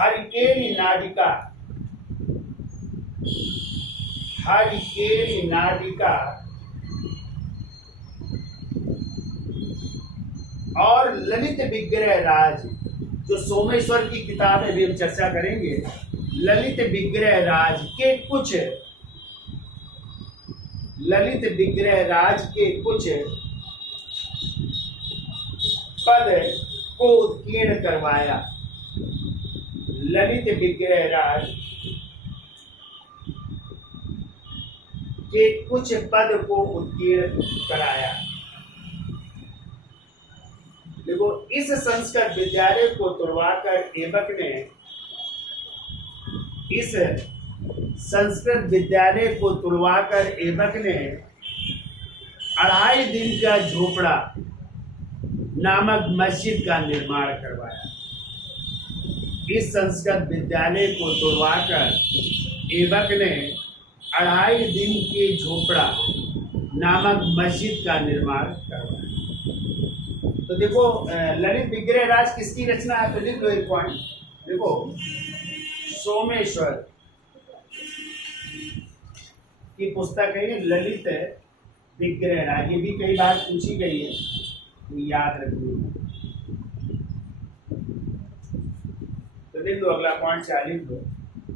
हरिकेली नाटिका और ललित विग्रह राज, जो सोमेश्वर की किताब है, भी हम चर्चा करेंगे। ललित विग्रह राज के कुछ पद को उत्कीर्ण करवाया। ललित विग्रह राज के कुछ पद को उत्कीर्ण कराया। देखो, इस संस्कृत विद्यालय को तुड़वाकर ऐबक ने, इस संस्कृत विद्यालय को तुड़वाकर ऐबक ने 2.5 दिन का झोपड़ा नामक मस्जिद का निर्माण करवाया। इस संस्कृत विद्यालय को तुड़वाकर ऐबक ने 2.5 दिन के झोपड़ा नामक मस्जिद का निर्माण करवाया। तो देखो, ललित विग्रह राज किसकी रचना है? तो लिख लो एक पॉइंट। देखो, सोमेश्वर की पुस्तक है ललित विग्रह राज। ये भी कई बार पूछी गई है, तो याद रखिए। तो लिख लो, अगला पॉइंट 4 लिख लो।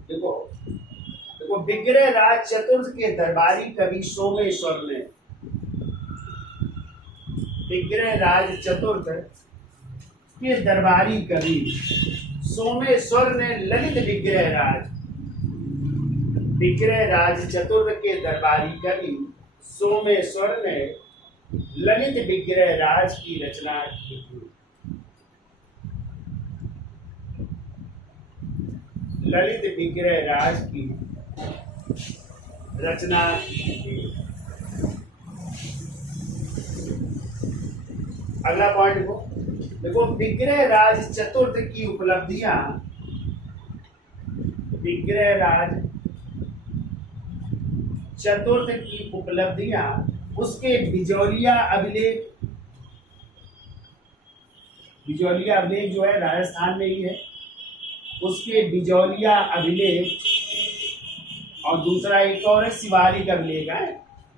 देखो, विग्रह राज चतुर्थ के दरबारी कवि सोमेश्वर ने, विग्रह राज चतुर्थ के दरबारी कवि सोमेश्वर ने ललित विग्रह राज चतुर्थ के दरबारी कवि सोमेश्वर ने ललित विग्रह राज की रचना की थी। ललित विग्रह राज की रचना की थी। अगला पॉइंट देखो, देखो विग्रह राज चतुर्थ की उपलब्धियां, विग्रह राज चतुर्थ की उपलब्धियां उसके बिजौलिया अभिलेख, बिजौलिया अभिलेख जो है राजस्थान में ही है, उसके बिजौलिया अभिलेख, और दूसरा एक और है शिवालिक अभिलेख है,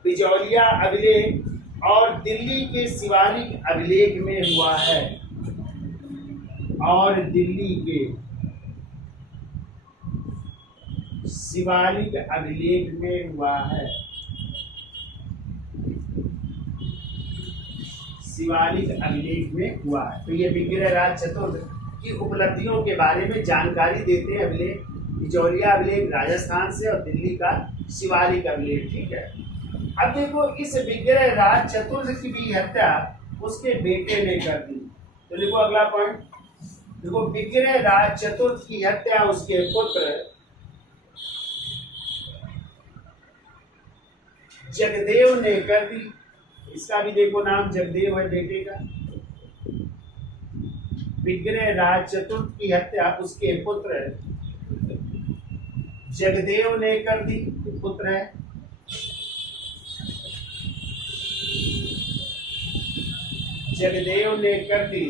बिजौलिया अभिलेख और दिल्ली के शिवालिक अभिलेख में हुआ है, और दिल्ली के शिवालिक अभिलेख में हुआ है, शिवालिक अभिलेख में हुआ है। तो ये विग्रह राज चतुर्थ की उपलब्धियों के बारे में जानकारी देते हैं अभिलेख, बिजौलिया अभिलेख राजस्थान से और दिल्ली का शिवालिक अभिलेख। ठीक है, अब देखो इस विग्रह राज चतुर्थ की भी हत्या उसके बेटे ने कर दी। तो देखो अगला पॉइंट, देखो विग्रह राज चतुर्थ की हत्या उसके पुत्र जगदेव ने कर दी। इसका भी देखो नाम जगदेव है बेटे का। विग्रह राज चतुर्थ की हत्या उसके पुत्र जगदेव ने कर दी, पुत्र है। जगदेव ने कर दी,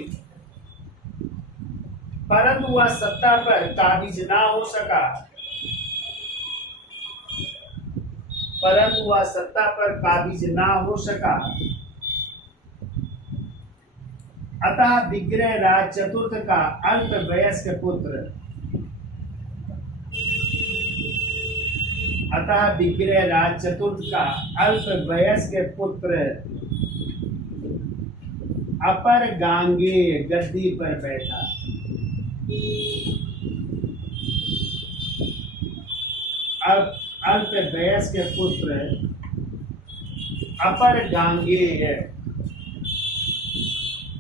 परंतु वह सत्ता पर काबिज ना हो सका, परंतु वह सत्ता पर काबिज ना हो सका। अतः विग्रह राज चतुर्थ का अल्प वयस्क पुत्र, अतः विग्रह राज चतुर्थ का अल्प वयस्क पुत्र अपर गांगेय गद्दी पर बैठा। अब अल्प वयस्क पुत्र अपर गांगेय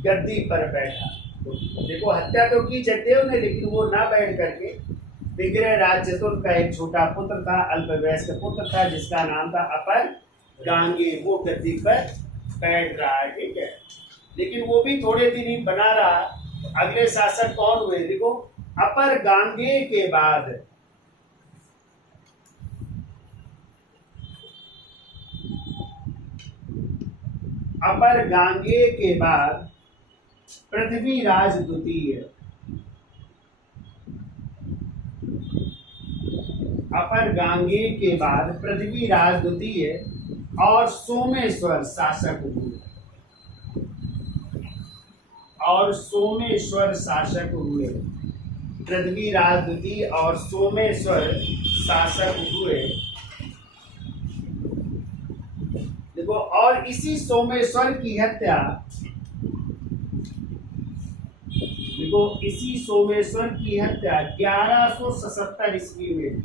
गद्दी पर बैठा। देखो हत्या तो की जगदेव ने, लेकिन वो ना बैठ करके विग्रह राज चतुर्थ का एक छोटा पुत्र था, अल्प वयस्क पुत्र था जिसका नाम था अपर गांगेय, वो गद्दी पर बैठ रहा है। ठीक है, लेकिन वो भी थोड़े दिन ही बना रहा। अगले शासक कौन हुए? देखो अपर गांगेय के बाद अपर गांगेय के बाद पृथ्वीराज द्वितीय, अपर गांगेय के बाद पृथ्वीराज द्वितीय और सोमेश्वर शासक हुए, और सोमेश्वर शासक हुए। पृथ्वीराज द्वितीय और सोमेश्वर शासक हुए। देखो और इसी सोमेश्वर की हत्या, देखो इसी सोमेश्वर की हत्या 1177 ईस्वी में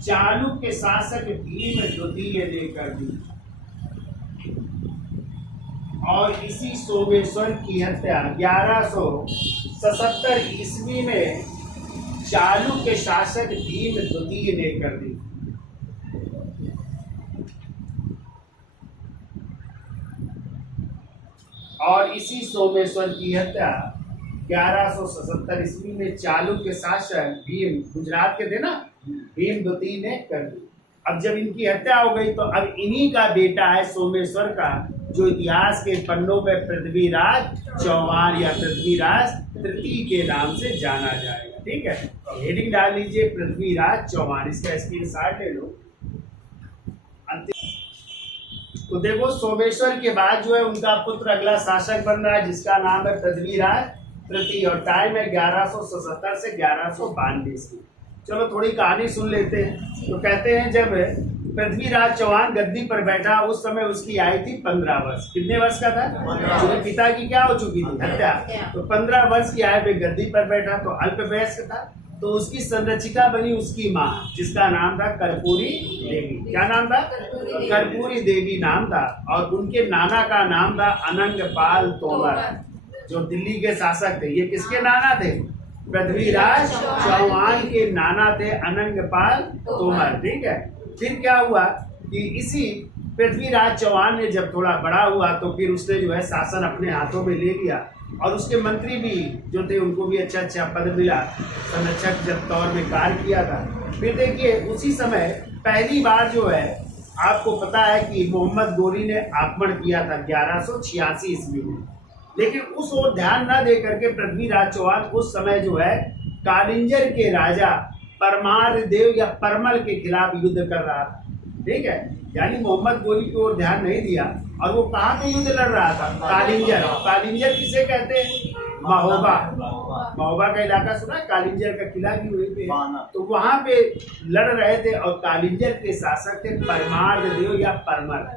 चालुक्य शासक भीम द्वितीय ने कर दी, और इसी सोमेश्वर की हत्या 1177 ईस्वी में चालुक्य शासक भीम द्वितीय ने कर दी। और इसी सोमेश्वर की हत्या 1177 ईस्वी में चालुक्य शासक भीम, गुजरात के थे ना, भीम द्वितीय ने कर दी। अब जब इनकी हत्या हो गई तो अब इन्हीं का बेटा है सोमेश्वर का, जो इतिहास के पन्नों में पृथ्वीराज चौहान या पृथ्वीराज तृतीय के नाम से जाना जाएगा। ठीक है, तो हेडिंग डाल लीजिए पृथ्वीराज चौहान, इसका स्क्रीनशॉट ले लो। तो देखो सोमेश्वर के बाद जो है उनका पुत्र अगला शासक बन रहा है जिसका नाम है पृथ्वीराज तृतीय, और टाइम है 1177 से 1192 ईस्वी। चलो थोड़ी कहानी सुन लेते हैं। तो कहते हैं जब पृथ्वीराज चौहान गद्दी पर बैठा उस समय उसकी आयु थी 15 वर्ष। कितने वर्ष का था? क्योंकि पिता की क्या हो चुकी थी? हत्या। तो 15 वर्ष की आयु में गद्दी पर बैठा, तो अल्प वयस्क था। तो उसकी संरक्षिका बनी उसकी माँ, जिसका नाम था कर्पूरी देवी। क्या नाम था? कर्पूरी देवी नाम था। और उनके नाना का नाम था अनंगपाल तोमर, जो दिल्ली के शासक थे। ये किसके नाना थे? पृथ्वीराज चौहान के नाना थे अनंगपाल तोमर। ठीक है, फिर क्या हुआ कि इसी पृथ्वीराज चौहान ने जब थोड़ा बड़ा हुआ तो फिर उसने जो है शासन अपने हाथों में ले लिया और उसके मंत्री भी जो थे उनको भी अच्छा अच्छा पद मिला, संरक्षक जब तौर में कार्य किया था। फिर देखिए उसी समय पहली बार जो है आपको पता है कि मोहम्मद गोरी ने आक्रमण किया था 1186 ईस्वी में, लेकिन उस ओर ध्यान न दे करके पृथ्वीराज चौहान उस समय जो है कालिंजर के राजा परमार देव या परमल के खिलाफ युद्ध कर रहा था। ठीक है, यानी मोहम्मद गोरी की ओर ध्यान नहीं दिया और वो कहाँ पे युद्ध लड़ रहा था? कालिंजर। कालिंजर किसे कहते हैं? महोबा। महोबा का इलाका सुना है, कालिंजर का किला भी वहीं पे, तो वहां पे लड़ रहे थे और कालिंजर के शासक थे परमार देव या परमल।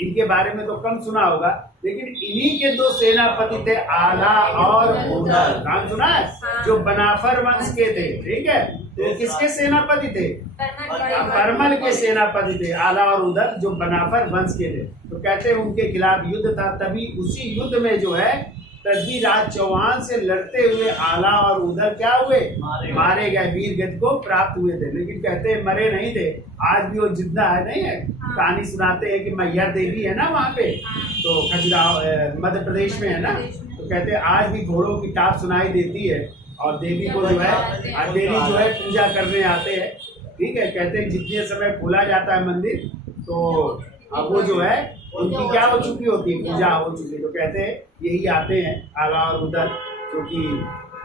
इनके बारे में तो कम सुना होगा, लेकिन इन्हीं के दो सेनापति थे आला और उदल। नाम सुना है? जो बनाफर वंश के थे। ठीक है, तो किसके सेनापति थे? परमल के सेनापति थे आला और उदल, जो बनाफर वंश के थे। तो कहते हैं उनके खिलाफ युद्ध था। तभी उसी युद्ध में जो है पृथ्वीराज चौहान से लड़ते हुए आला और उदल क्या हुए? मारे गए, वीर गति को प्राप्त हुए थे। लेकिन कहते हैं मरे नहीं थे, आज भी वो जिंदा है। नहीं है, कहानी सुनाते हैं कि मैहर देवी है ना वहाँ पे, तो खजुराहो मध्य प्रदेश में है ना, तो कहते हैं आज भी घोड़ों की टाप सुनाई देती है और देवी को जो है देवी जो है पूजा करने आते हैं। ठीक है, कहते हैं जितने समय खोला जाता है मंदिर तो अब वो जो है उनकी क्या हो चुकी होती है, पूजा हो चुकी है। तो कहते हैं यही आते हैं आला और उदल, जो कि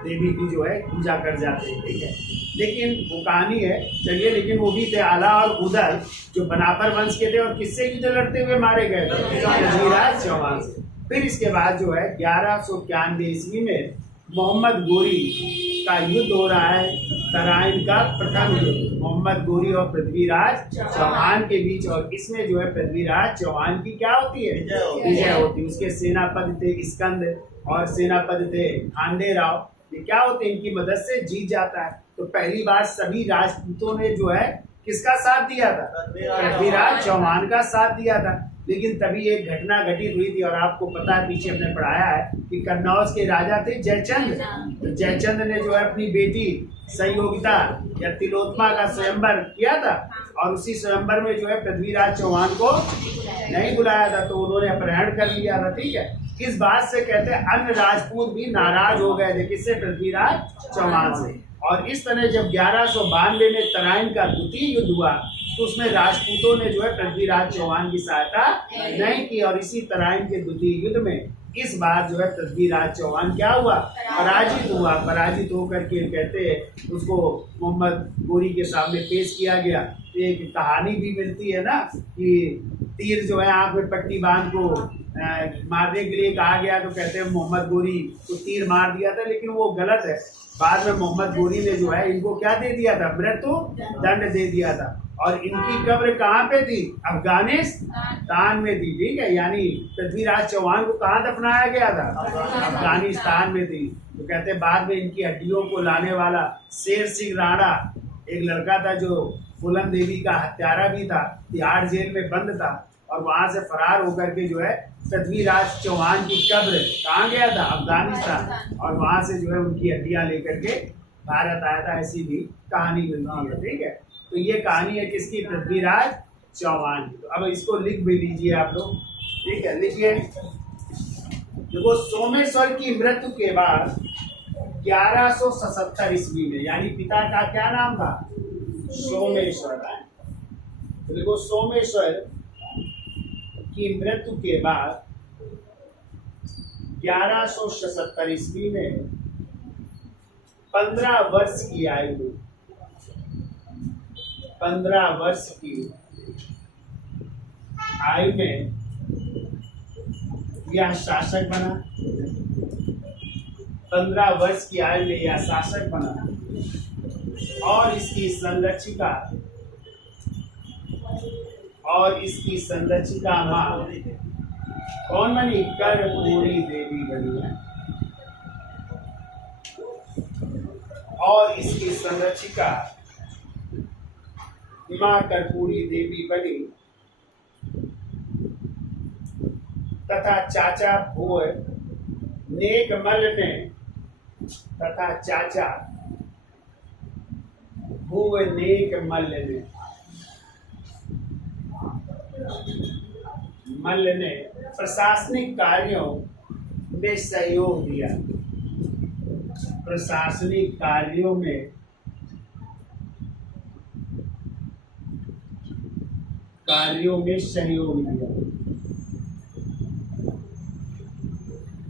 देवी की जो है पूजा कर जाते हैं। ठीक है, लेकिन वो कहानी है। चलिए, लेकिन वो भी थे आला और उदल जो बनाफर वंश के थे और किससे युद्ध लड़ते हुए मारे गए? पृथ्वीराज चौहान से। फिर इसके बाद जो है 1191 ईस्वी में मोहम्मद गोरी का युद्ध हो रहा है, तराइन का प्रथम युद्ध मोहम्मद गोरी और पृथ्वीराज चौहान के बीच। और इसमें जो है पृथ्वीराज चौहान की क्या होती है? विजय होती है। उसके सेनापति थे स्कंद और सेनापति थे खांडे राव। ये क्या होते हैं? इनकी मदद से जीत जाता है। तो पहली बार सभी राजपूतों ने जो है किसका साथ दिया था? पृथ्वीराज चौहान का साथ दिया था। लेकिन तभी एक घटना घटित हुई थी और आपको पता है, पीछे हमने पढ़ाया है कि कन्नौज के राजा थे जयचंद। तो जयचंद ने जो है अपनी बेटी संयोगिता या तिलोत्तमा का स्वयंवर किया था और उसी स्वयंवर में जो है पृथ्वीराज चौहान को नहीं बुलाया था, तो उन्होंने अपहरण कर लिया था। ठीक है, इस बात से कहते हैं अन्य राजपूत भी नाराज हो गए थे, किससे? पृथ्वीराज चौहान से। और इस तरह जब 1192 में तराइन का द्वितीय युद्ध हुआ तो उसमें राजपूतों ने जो है पृथ्वीराज चौहान की सहायता नहीं की और इसी तराइन के द्वितीय युद्ध में इस बार जो है पृथ्वीराज चौहान क्या हुआ? पराजित हुआ। पराजित होकर के कहते हैं उसको मोहम्मद गोरी के सामने पेश किया गया। एक कहानी भी मिलती है ना कि तीर जो है आंख में पट्टी बांध को मारने के लिए कहा गया, तो कहते हैं मोहम्मद गोरी को तीर मार दिया था, लेकिन वो गलत है। बाद में मोहम्मद गोरी ने जो है इनको क्या दे दिया था? मृत्यु दंड दे दिया था। और इनकी कब्र कहाँ पे थी? अफगानिस्तान में थी। ठीक है, यानी पृथ्वीराज चौहान को कहाँ दफनाया गया था? अफगानिस्तान में थी। तो कहते हैं बाद में इनकी हड्डियों को लाने वाला शेर सिंह राणा एक लड़का था जो फूलन देवी का हत्यारा भी था, तिहाड़ जेल में बंद था और वहां से फरार होकर के जो है पृथ्वीराज चौहान की कब्र कहाँ गया था? अफगानिस्तान, और वहां से जो है उनकी हड्डियां लेकर के भारत आया था। ऐसी भी कहानी मिलती है। ठीक है, तो ये कहानी है किसकी? पृथ्वीराज चौहान की। तो अब इसको लिख भी लीजिए आप लोग। ठीक है, लिखिए। देखो, सोमेश्वर की मृत्यु के बाद 1177 ईस्वी में, यानी पिता का क्या नाम था? सोमेश्वर। तो देखो, सोमेश्वर की मृत्यु के बाद 1177 ईस्वी में 15 वर्ष की आयु, 15 वर्ष की आयु में यह शासक बना। 15 वर्ष की आयु में यह शासक बना और इसकी संरक्षिका मां कौन बनी? कर्पूरी देवी बनी है। और इसकी संरक्षिका मां कर्पूरी देवी बनी तथा चाचा भूव नेकमल ने मल्ल ने प्रशासनिक कार्यों में सहयोग दिया। प्रशासनिक कार्यों में सहयोग दिया।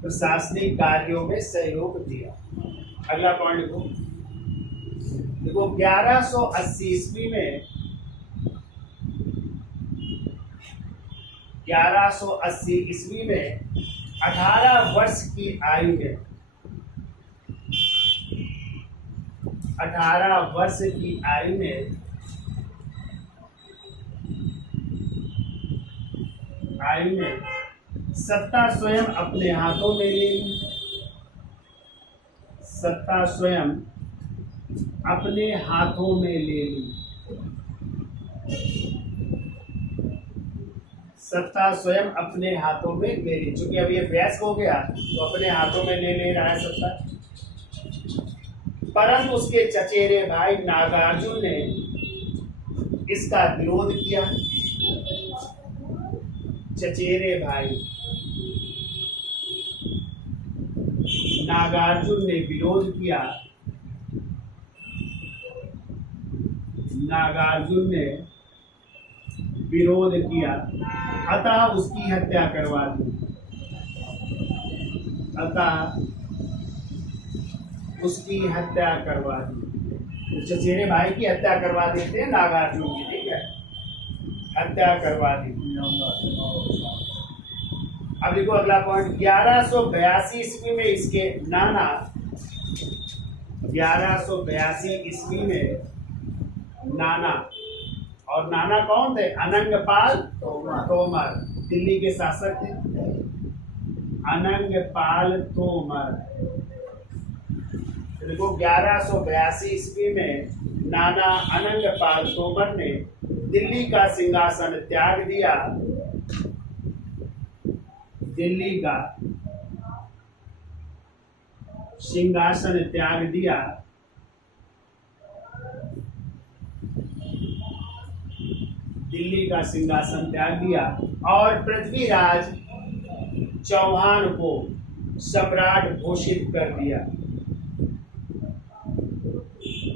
प्रशासनिक कार्यों में सहयोग दिया। अगला पॉइंट देखो 1180 ईस्वी में 18 वर्ष की आयु में 18 वर्ष की आयु में सत्ता स्वयं अपने हाथों में ले ली। सत्ता स्वयं अपने हाथों में ले ली। सत्ता स्वयं अपने हाथों में ले ली। चूंकि अब ये वयस्क हो गया तो अपने हाथों में ले रहा है सत्ता। परंतु उसके चचेरे भाई नागार्जुन ने इसका विरोध किया। चचेरे भाई नागार्जुन ने विरोध किया। नागार्जुन ने विरोध किया, अतः उसकी हत्या करवा दी। अतः उसकी हत्या करवा दी। तो चचेरे भाई की हत्या करवा देते हैं नागार्जुन की, ठीक है, हत्या करवा दी। अब देखो अगला पॉइंट 1182 ईस्वी में इसके नाना 1182 ईस्वी में नाना, और नाना कौन थे? अनंगपाल तोमर, दिल्ली के शासक थे अनंगपाल तोमर। देखो 1182 ईस्वी में नाना अनंगपाल तोमर ने दिल्ली का सिंहासन त्याग दिया। दिल्ली का सिंहासन त्याग दिया दिल्ली का सिंहासन त्याग दिया और पृथ्वीराज चौहान को सम्राट घोषित कर दिया।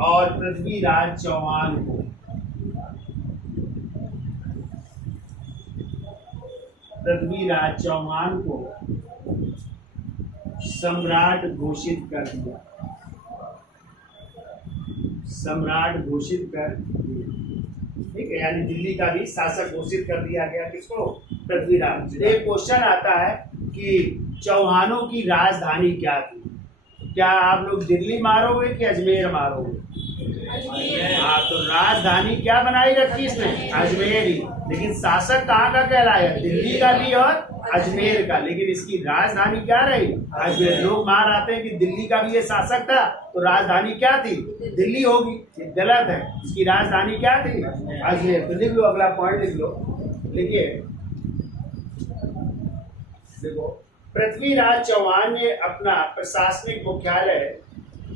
और पृथ्वीराज चौहान को सम्राट घोषित कर दिया। सम्राट घोषित कर दिया, ठीक है, यानी दिल्ली का भी शासक घोषित कर दिया गया। किसको? पृथ्वीराज। एक क्वेश्चन आता है कि चौहानों की राजधानी क्या थी? क्या आप लोग दिल्ली मारोगे कि अजमेर मारोगे? हाँ, तो राजधानी क्या बनाई रखी इसने? अजमेर ही। लेकिन शासक कहाँ का कहलाया? दिल्ली का भी और अजमेर का। लेकिन इसकी राजधानी क्या रही? अजमेर। लोग मार आते हैं कि दिल्ली का भी ये शासक था तो राजधानी क्या थी? दिल्ली होगी। ये गलत है। इसकी राजधानी क्या थी? अजमेर। तो लिख लो, अगला पॉइंट लिख लो। लिखिए, देखो पृथ्वीराज चौहान ने अपना प्रशासनिक मुख्यालय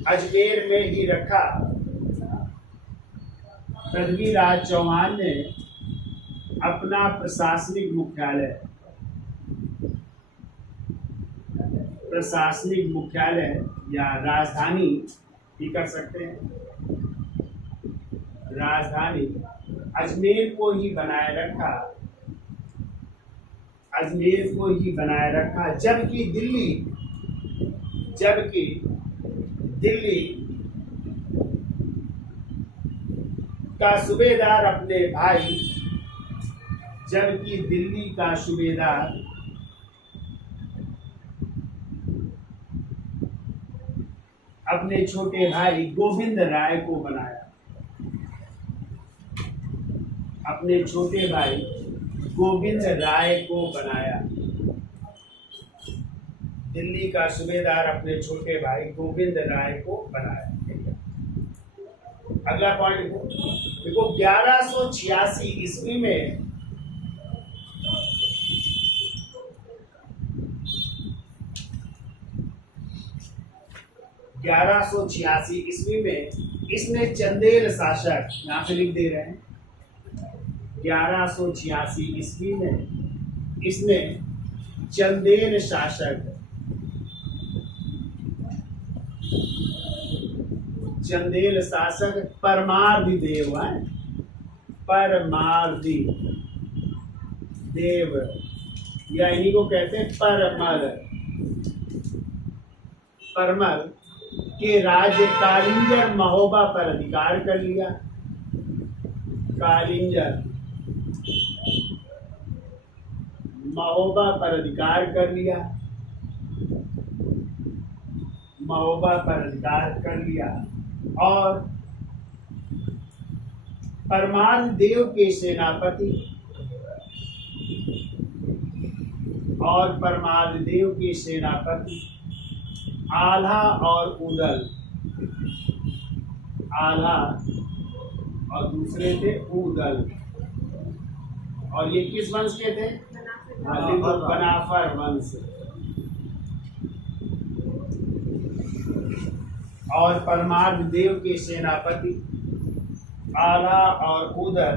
अजमेर में ही रखा। पृथ्वीराज चौहान ने अपना प्रशासनिक मुख्यालय या राजधानी भी कर सकते हैं, राजधानी अजमेर को ही बनाए रखा। जबकि दिल्ली का सूबेदार अपने भाई अपने छोटे भाई गोविंद राय को बनाया। अपने छोटे भाई गोविंद राय को बनाया। दिल्ली का सूबेदार अपने छोटे भाई गोविंद राय को बनाया। अगला पॉइंट देखो 1186 ईस्वी में इसने चंदेल शासक, यहाँ पे लिख दे रहे हैं, 1186 ईस्वी में इसने चंदेल शासक परमार्दी देव है, परमार्दी देव या इन्हीं को कहते हैं परमल के राज्य कालिंजर महोबा पर अधिकार कर लिया। कालिंजर महोबा पर अधिकार कर लिया, महोबा पर अधिकार कर लिया और परमार्द देव के सेनापति आल्हा और उदल, आल्हा और दूसरे थे उदल, और ये किस वंश के थे? बनाफर वंश। और परमार्द देव के सेनापति आल्हा और उदल